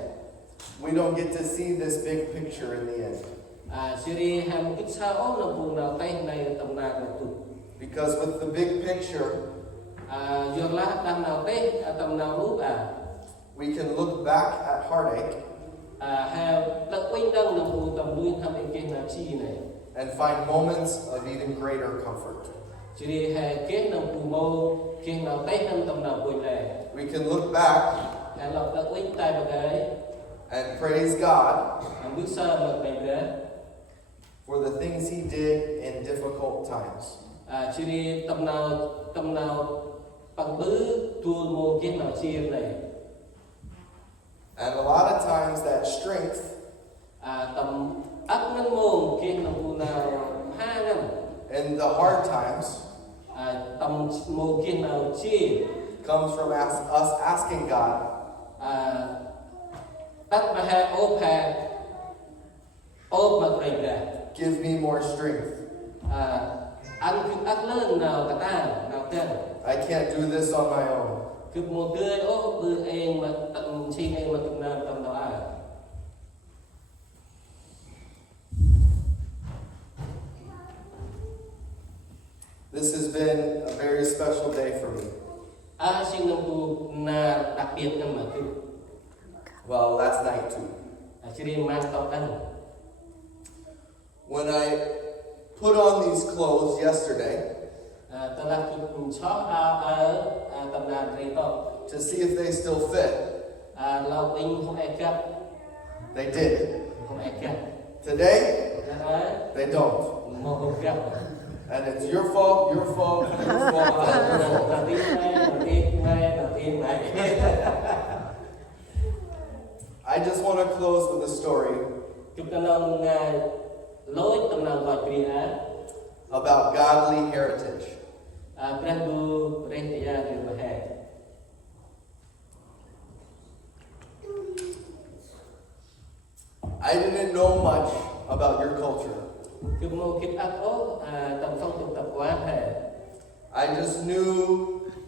we don't get to see this big picture in the end. Chỉ đi hẹp một kích xa ốc nông cụ nào tay này tầm nào là tụt. Because with the big picture, Dược lá đang nào tay tầm nào lúc we can look back at heartache Hẹp đặc quanh đang nông cụ tầm đuôi thăm em kênh nào chi này. and find moments of even greater comfort. Chỉ đi hè kết nằm phù mô, kết nào tay hơn tầm nào quỳnh lệ. We can look back Hãy lọc đặc quýnh tay bà gái, and praise God bước xa mật bạch đó. for the things He did in difficult times. Chỉ đi tầm nào bằng bứ tuôn mô kết nào chiên này. And a lot of times that strength tầm ấp ngân mồm kia nằm u nào ha ngân in the hard times tầm mồm kia nào chi comes from us asking God, tắt mà ha ốp mà rầy ra give me more strength. ăn cứ ắt lên nào cả ta nào tên I can't do this on my own. cứ một tươi ốp bư em mà tận chi em mà tụi nào tầm đó This has been a very special day for me. xin năm tu na đặc biệt năm mà cứ Well, last night too. chỉ đi mang tao ăn When I put on these clothes yesterday tao là cứ chó ở tầm nào rầy to to see if they still fit, lâu anh không ai cắt they did. không ai cắt Today, đó they don't. một không cắt And it's your fault, your fault, your fault, your fault. đầu tiên này I just want to close with a story chúng ta nông lối tầm nào gọi kia about godly heritage. Brah bu reh ya di bahe I didn't know much about your culture. cứ mua kit ắt ố tầm phong tục tập quán hè I just knew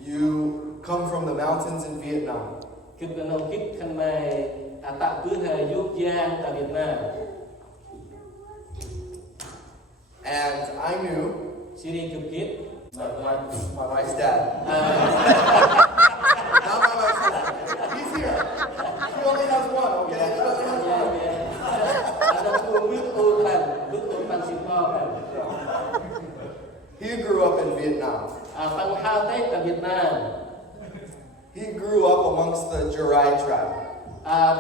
you come from the mountains in Vietnam. cứ ta nông kit khăn mai tạo cứ hè giúp giang tại Việt Nam And I knew Siri chụp kit my wife's dad. Not my wife's dad. He's here. She only has one, okay? She only has one. He grew up in Vietnam. Việt Nam He grew up amongst the Rai tribe.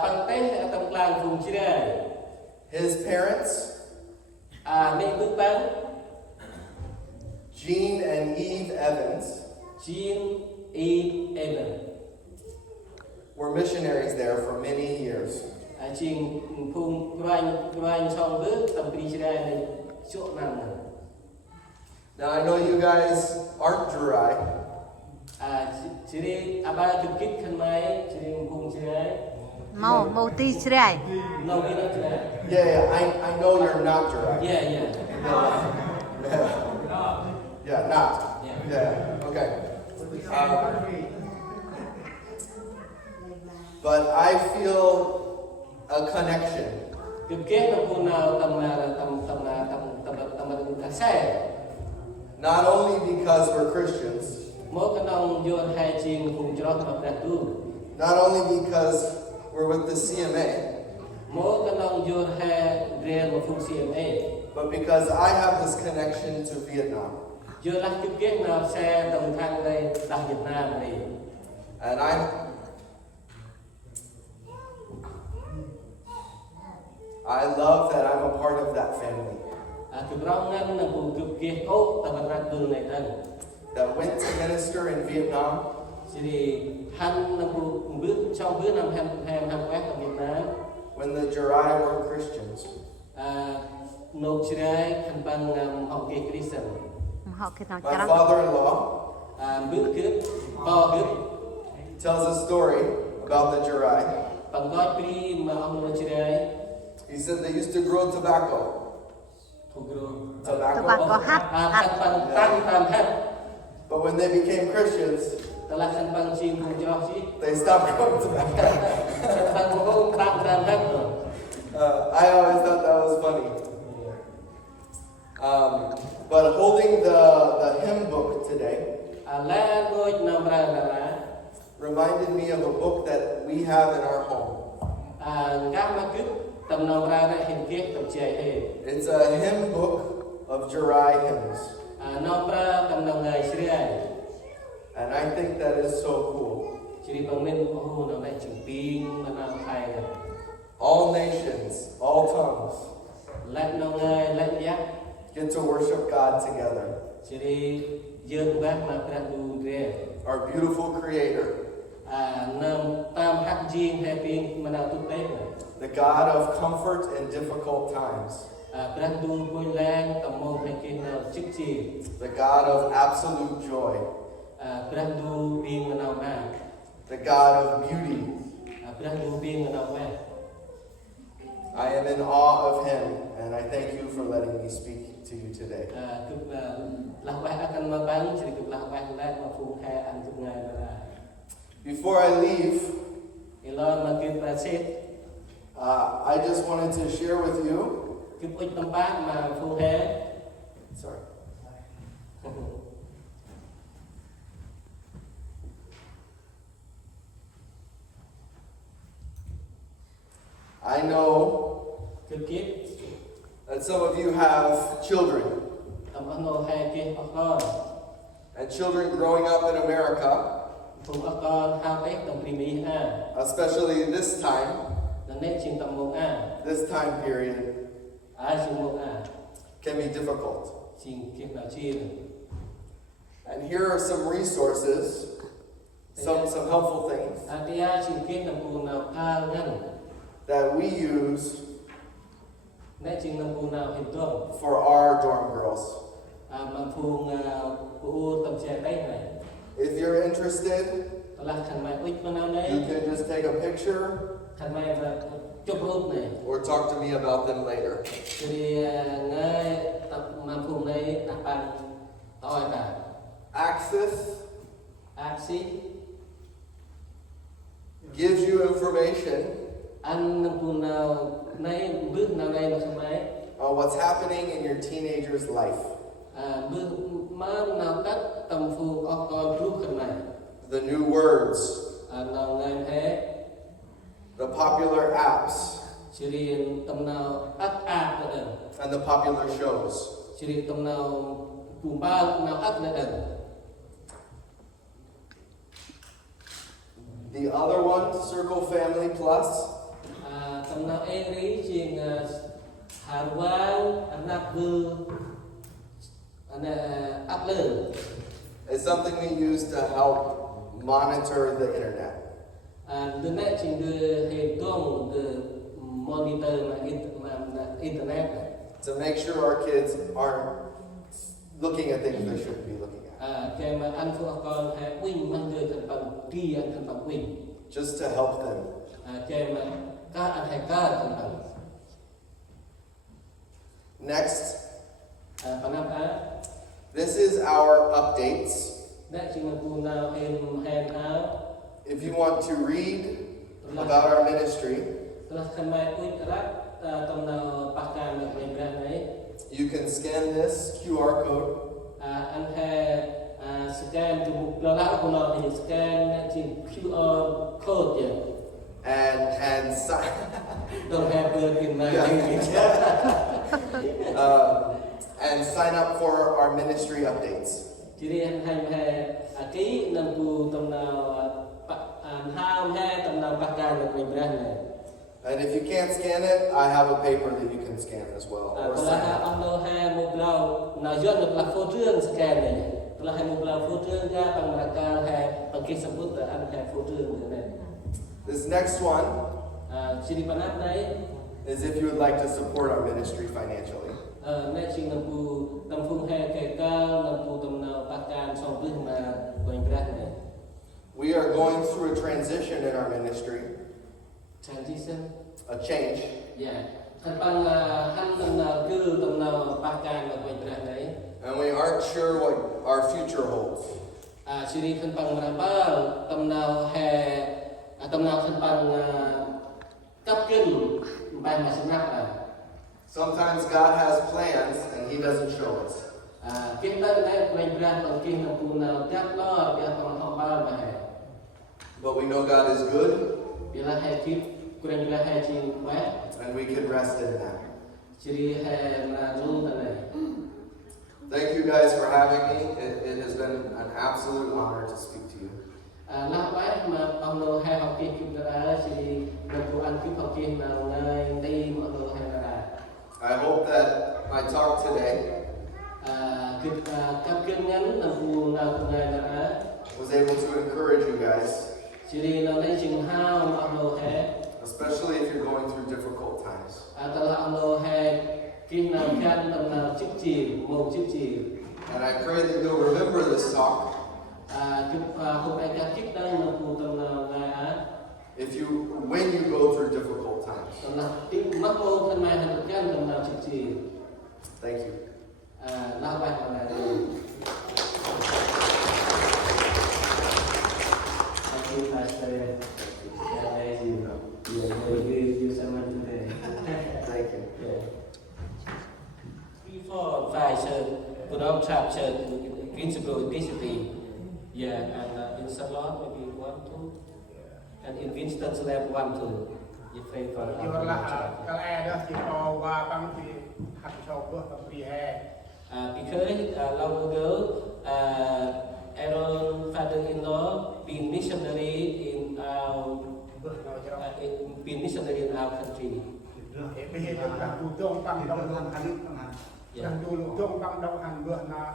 bằng Tết ở tầm làng vùng Chi Đề His parents, mẹ bước bán Gene and Eve Evans, Jean Eve Evan were missionaries there for many years. Chiên phun Brah xong bước tầm Chi Đề này chỗ nằm Now I know you guys aren't Rai, chỉ đi ba chụp kit khăn máy chỉ đi vùng Chi Đề Màu tí sợi. no đi đâu Chi Đề Yeah, I know you're not Rai. yeah Yeah, not. Yeah. Yeah, okay. But I feel a connection. chụp kit nó phun nào tầm xe Not only because we're Christians, mỗi cái nông vô hai chiên vùng cho nó đẹp tu not only because we're with the CMA, mỗi cái nông vô hai riêng một vùng CMA but because I have this connection to Vietnam. vô lắc chụp kit nào xe đồng thang đây đặt Việt Nam này And I love that I'm a part of that family chụp rong ngân là vùng chụp kit tốt tầm ra đường này thân that went to minister in Vietnam, chỉ đi han là vùng bước trong bước năm ham quét ở Việt Nam when the Rai were Christians. nộp chỉ đây khăn bằng học kỳ Christian Họ cái nào My chả father-in-law bước cướp to cướp tells a story about the Rai. bằng gói pri mà ông nói chỉ đây He said they used to grow tobacco. thuộc rồi Tobacco hát. khăn bằng tăng tam hát But when they became Christians, telah khăn bằng chim vùng cho chị they stopped growing tobacco. khăn bằng không tăng tam hát rồi I always thought that was funny. But holding the hymn book today lá ngôi nằm ra là reminded me of a book that we have in our home. các mà cướp tầm nằm ra là hình kết tầm chạy thì It's a hymn book of Rai hymns. nằm ra tầm nằm ngày xưa And I think that is so cool. chỉ đi bằng mình ô nó lại chừng pin mà nào thay này All nations, all tongues lại nó ngày lại giác get to worship God together. chỉ đi dương bác mà ra tu rè Our beautiful Creator nam tam hak jing hay pin manao tu tết này the God of comfort in difficult times, Brah du vui lang tầm mô hay kia nào chức chi the God of absolute joy, Brah du biên manao ma the God of beauty. Brah du biên manao ma I am in awe of him, and I thank you for letting me speak to you today. cực lạc bạc akan mabang jadi cực lạc bạc lại mà phù hè ăn cực ngày là Before I leave, Elon mà kêu Brexit I just wanted to share with you. kêu ít tầm bát mà phù hè Sorry. I know kêu kiếp that some of you have children, tầm ăn nô hay kia ở con and children growing up in America, phù ở con hao tết tầm primi ha especially this time, là nét chuyện tầm một this time period, ai chuyện một can be difficult. chuyện kiếp nào chia And here are some resources, some helpful things tia chuyện kiếp tầm phù nào cao ngăn that we use nét chuyện tầm phù nào hình tượng for our dorm girls. mà phù phù tầm xe tết này If you're interested, là khăn mai ít mà nào you đấy can just take a picture khăn mai và chụp rút này or talk to me about them later. thì ngay tập mà phù này tập bàn tỏi cả Access axit gives you information ăn nằm phù nào này bước nào này là sao mấy on what's happening in your teenager's life. bước mà nào cắt tầm phù ở con rút khăn này The new words, nào ngày thế the popular apps, chỉ riêng tầm nào ắt rồi and the popular shows. chỉ riêng tầm nào cùng ba nào ắt nữa The other one, Circle Family Plus, tầm nào em lý chuyện hà quang anh nạp vư anh áp lử is something we use to help monitor the internet. the net chuyện đưa hệ thống the monitor mà internet To make sure our kids aren't looking at things they shouldn't be looking at. cái mà anh phụ con hay quỳnh mang đưa thành phần tri anh thành phần quỳnh Just to help them. cái mà các anh hay các thành phần Next, và năm this is our updates. net chuyện là phụ nào em áo If you want to read about our ministry, là khăn mai quỳnh rác tầm nào bạc càng được mình ra đấy you can scan this QR code anh hay scan từ mục là lão của nó thì scan chỉ QR code vậy and sign don't have the pin này and sign up for our ministry updates. chỉ đi anh hay ký nằm tù tầm nào hao hay tầm nào bạc càng được mình ra này And if you can't scan it, I have a paper that you can scan as well. Or là sign up. ông đâu hay một lâu nào dọn được là phô trương scan này là hay một lâu phô trương ra bằng là cao hay bằng cái sầm bút là anh hay phô trương như này This next one chỉ đi bàn áp đấy is if you would like to support our ministry financially. nãy chuyện nằm phung hè kẻ cao nằm phung tầm nào bạc can xong bước mà quanh ra này We are going through a transition in our ministry, transition a change. yeah thành bằng hắn tầm nào cứ tầm nào bạc can và quanh ra đấy And we aren't sure what our future holds. chỉ đi thành bằng là bao tầm nào hè tầm nào thành bằng cấp kinh bằng mà sinh nắp Sometimes God has plans and He doesn't show us. kita naik pelajaran mungkin nampuna tiap lo tiap orang hamba bahaya. But we know God is good Bila hajib kurang bila hajib baik, and we can rest in that. jadi hai menanu tanai. Thank you guys for having me. It has been an absolute honor to speak to you. Lah baik mà ông lo hai học kia chúng ta jadi nanti kita học kia nào ngay đi mọi người hai là. I hope that my talk today Kita kapkin ngắn nampuna tanai là was able to encourage you guys chỉ đi là lấy chừng hao ông lô hè especially if you're going through difficult times. ta là ông lô hè khi nào khen tầm nào chích chỉ một chích chỉ And I pray that you'll remember this talk hôm nay các chích đang là phù tầm nào là when you go through difficult times. tầm nào chích mắc ô thân mày hành khen tầm nào chích chỉ Thank you. lao bài vào này rồi thank you pastor you sermon today Thank you. yeah. Before five put on chapter invincible discipline yeah and in Salon maybe 1, 2 and in Winston's lab 1, 2 you pray for Yo là các em đó chỉ có qua tăng thì học cho bước tập đi hè. Because long ago Aaron father-in-law been missionary in our been missionary in our country. Bây giờ là tụ trung bằng đông hàng hành đang tụ trung bằng đông hàng bước là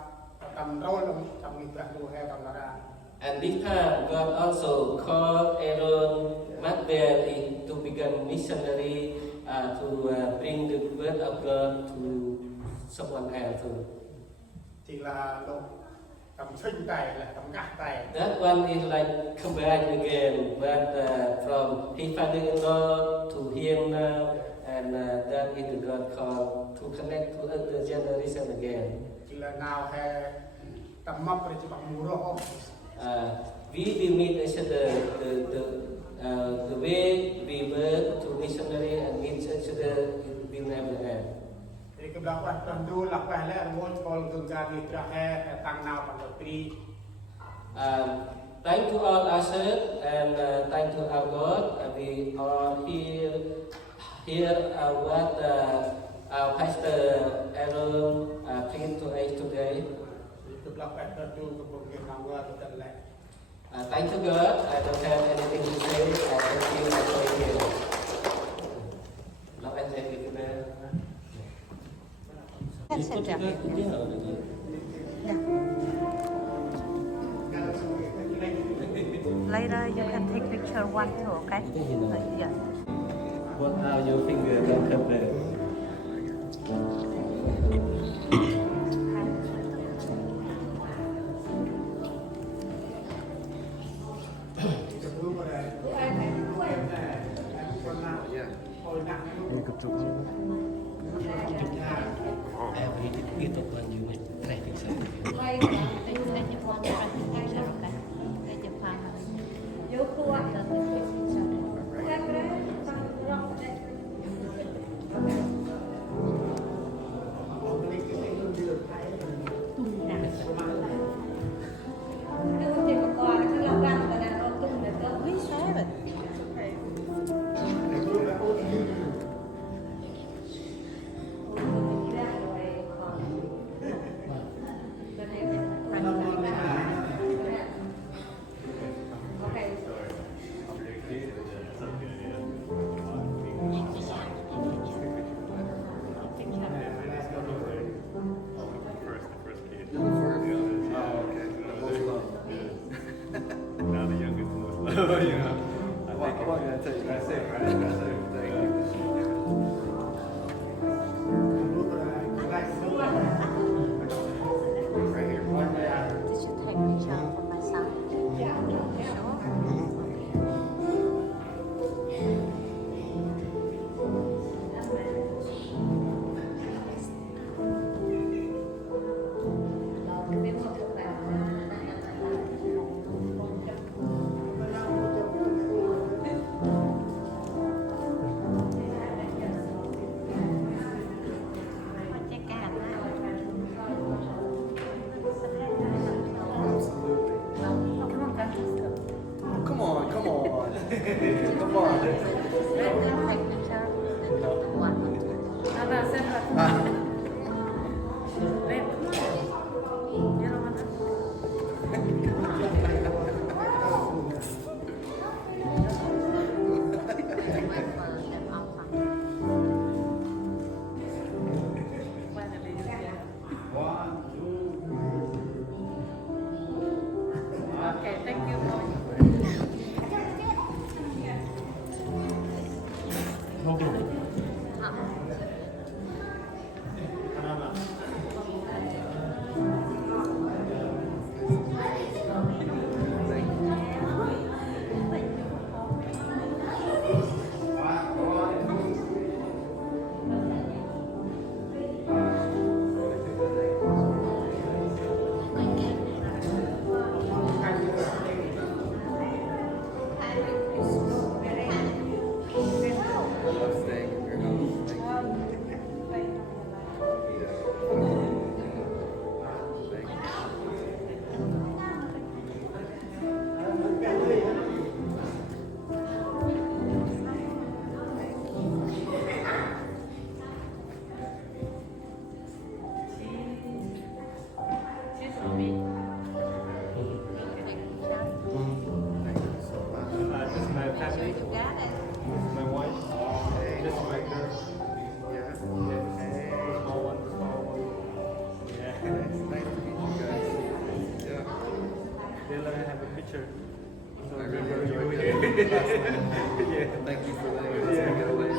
tầm đâu là tầm nghịch là tụ hè tầm là And this time God also called Aaron Macbeth to become missionary to bring the word of God to someone else too. thì là độ tầm sinh tài là tầm gạt tài. That one is like come back again, but from his father-in-law to him now, and that is the God call to connect to other generation again. Chỉ là nào hè tầm mập rồi chỉ bằng mù rô. We will meet each other the way we work to missionary and meet each other will never end. Thì cái đó là tuần du là phải là muốn còn thường ra đi ra hè tăng nào bằng một tri. Thank to all ushers and thank to our God. We are here what our pastor Aaron preached to us today. Cực là phải tuần du của một cái nào qua tuần lệ. Thank you God. I don't have anything to say. Thank you. I pray here. Love and thank you there. That's it, yeah. Later you can take picture 1, 2, okay? Yeah. What are your fingers don't come there? Every bit of one you make traffic Okay, thank you. Thank you for letting us get away.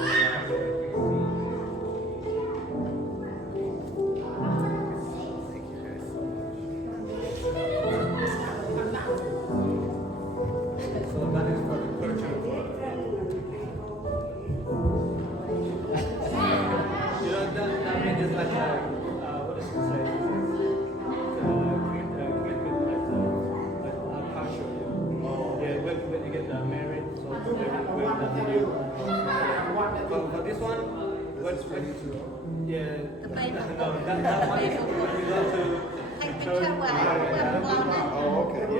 For this one, what's ready to? Yeah. The baby. No, that one is you go to. Take picture while I'm gone. Oh, okay. Thank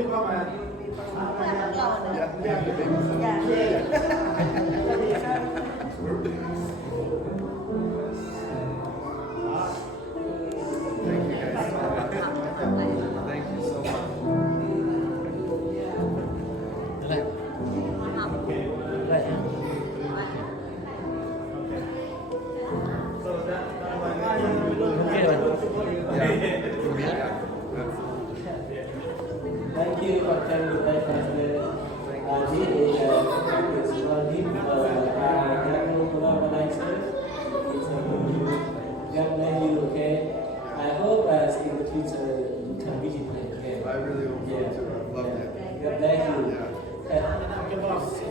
you guys so much. Thank you so much. So that Thank you for coming to that family. This is one deep young lady, okay? I hope in the future you can visit me, okay? I really hope so too. I love that. God bless you.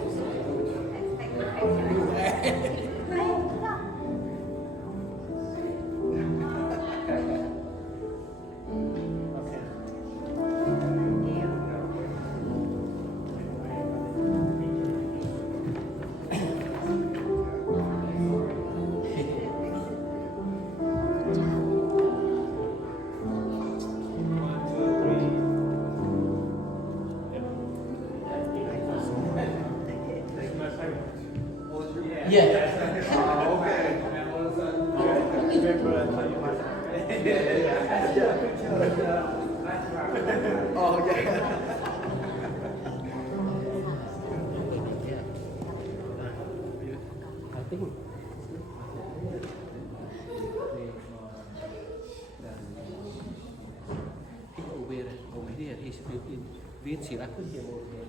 Yeah. Oh, okay. Oh, yeah. I think over here he's being seen. I could hear over here.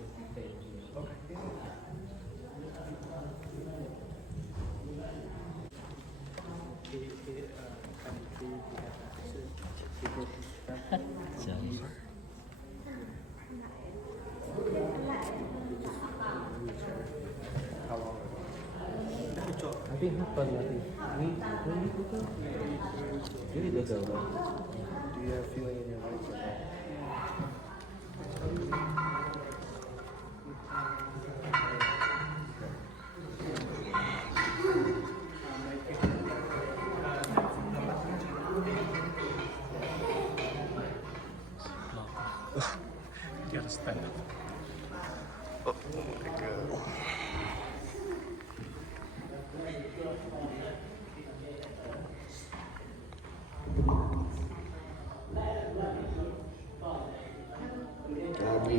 I think happened. I think really does that. Do you have feeling in your legs or no? You gotta stand up. Oh my God. God, we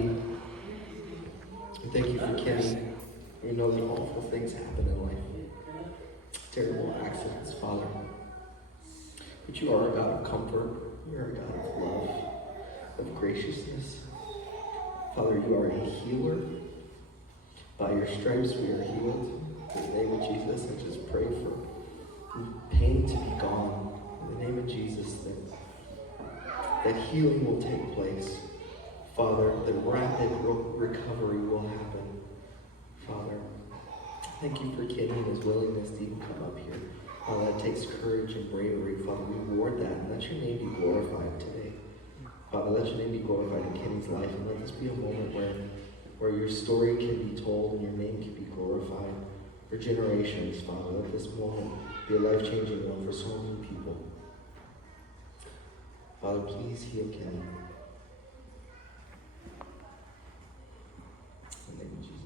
thank you for Ken. We know that awful things happen in life. Terrible accidents, Father. But you are a God of comfort. You are a God of love, of graciousness. Father, you are a healer. By your stripes we are healed. In the name of Jesus, I just pray for pain to be gone. In the name of Jesus, that healing will take place. Father, that rapid recovery will happen. Father, thank you for Kenny and his willingness to even come up here. Father, that takes courage and bravery. Father, reward that and let your name be glorified today. Father, let your name be glorified in Kenny's life, and let this be a moment where your story can be told and your name can be glorified for generations, Father. Let this moment be a life-changing one for so many people. Father, please heal Kenny. In the name of Jesus.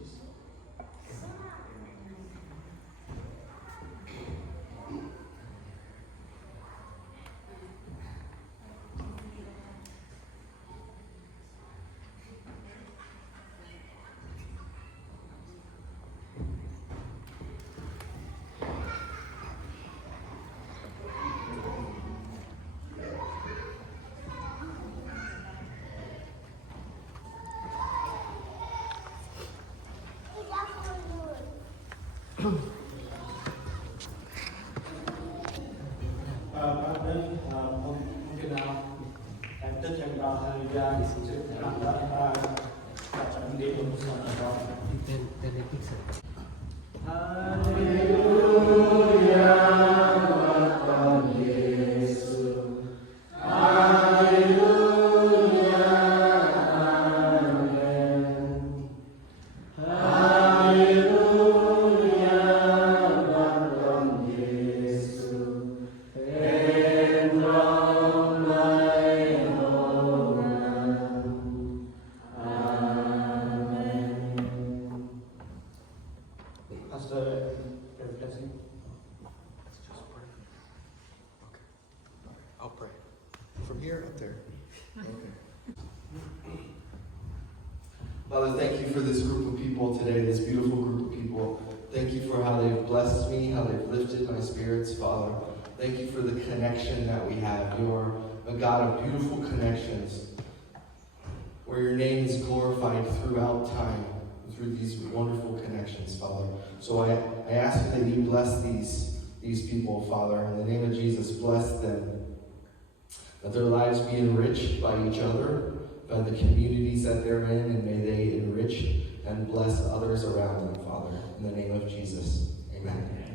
Mungkin ada yang bahagia I'll pray. From here up there. Okay. Father, thank you for this group of people today, this beautiful group of people. Thank you for how they've blessed me, how they've lifted my spirits, Father. Thank you for the connection that we have. You're a God of beautiful connections, where your name is glorified throughout time through these wonderful connections, Father. So I ask you that you bless these people, Father. In the name of Jesus, bless them. That their lives be enriched by each other, by the communities that they're in, and may they enrich and bless others around them, Father. In the name of Jesus, amen.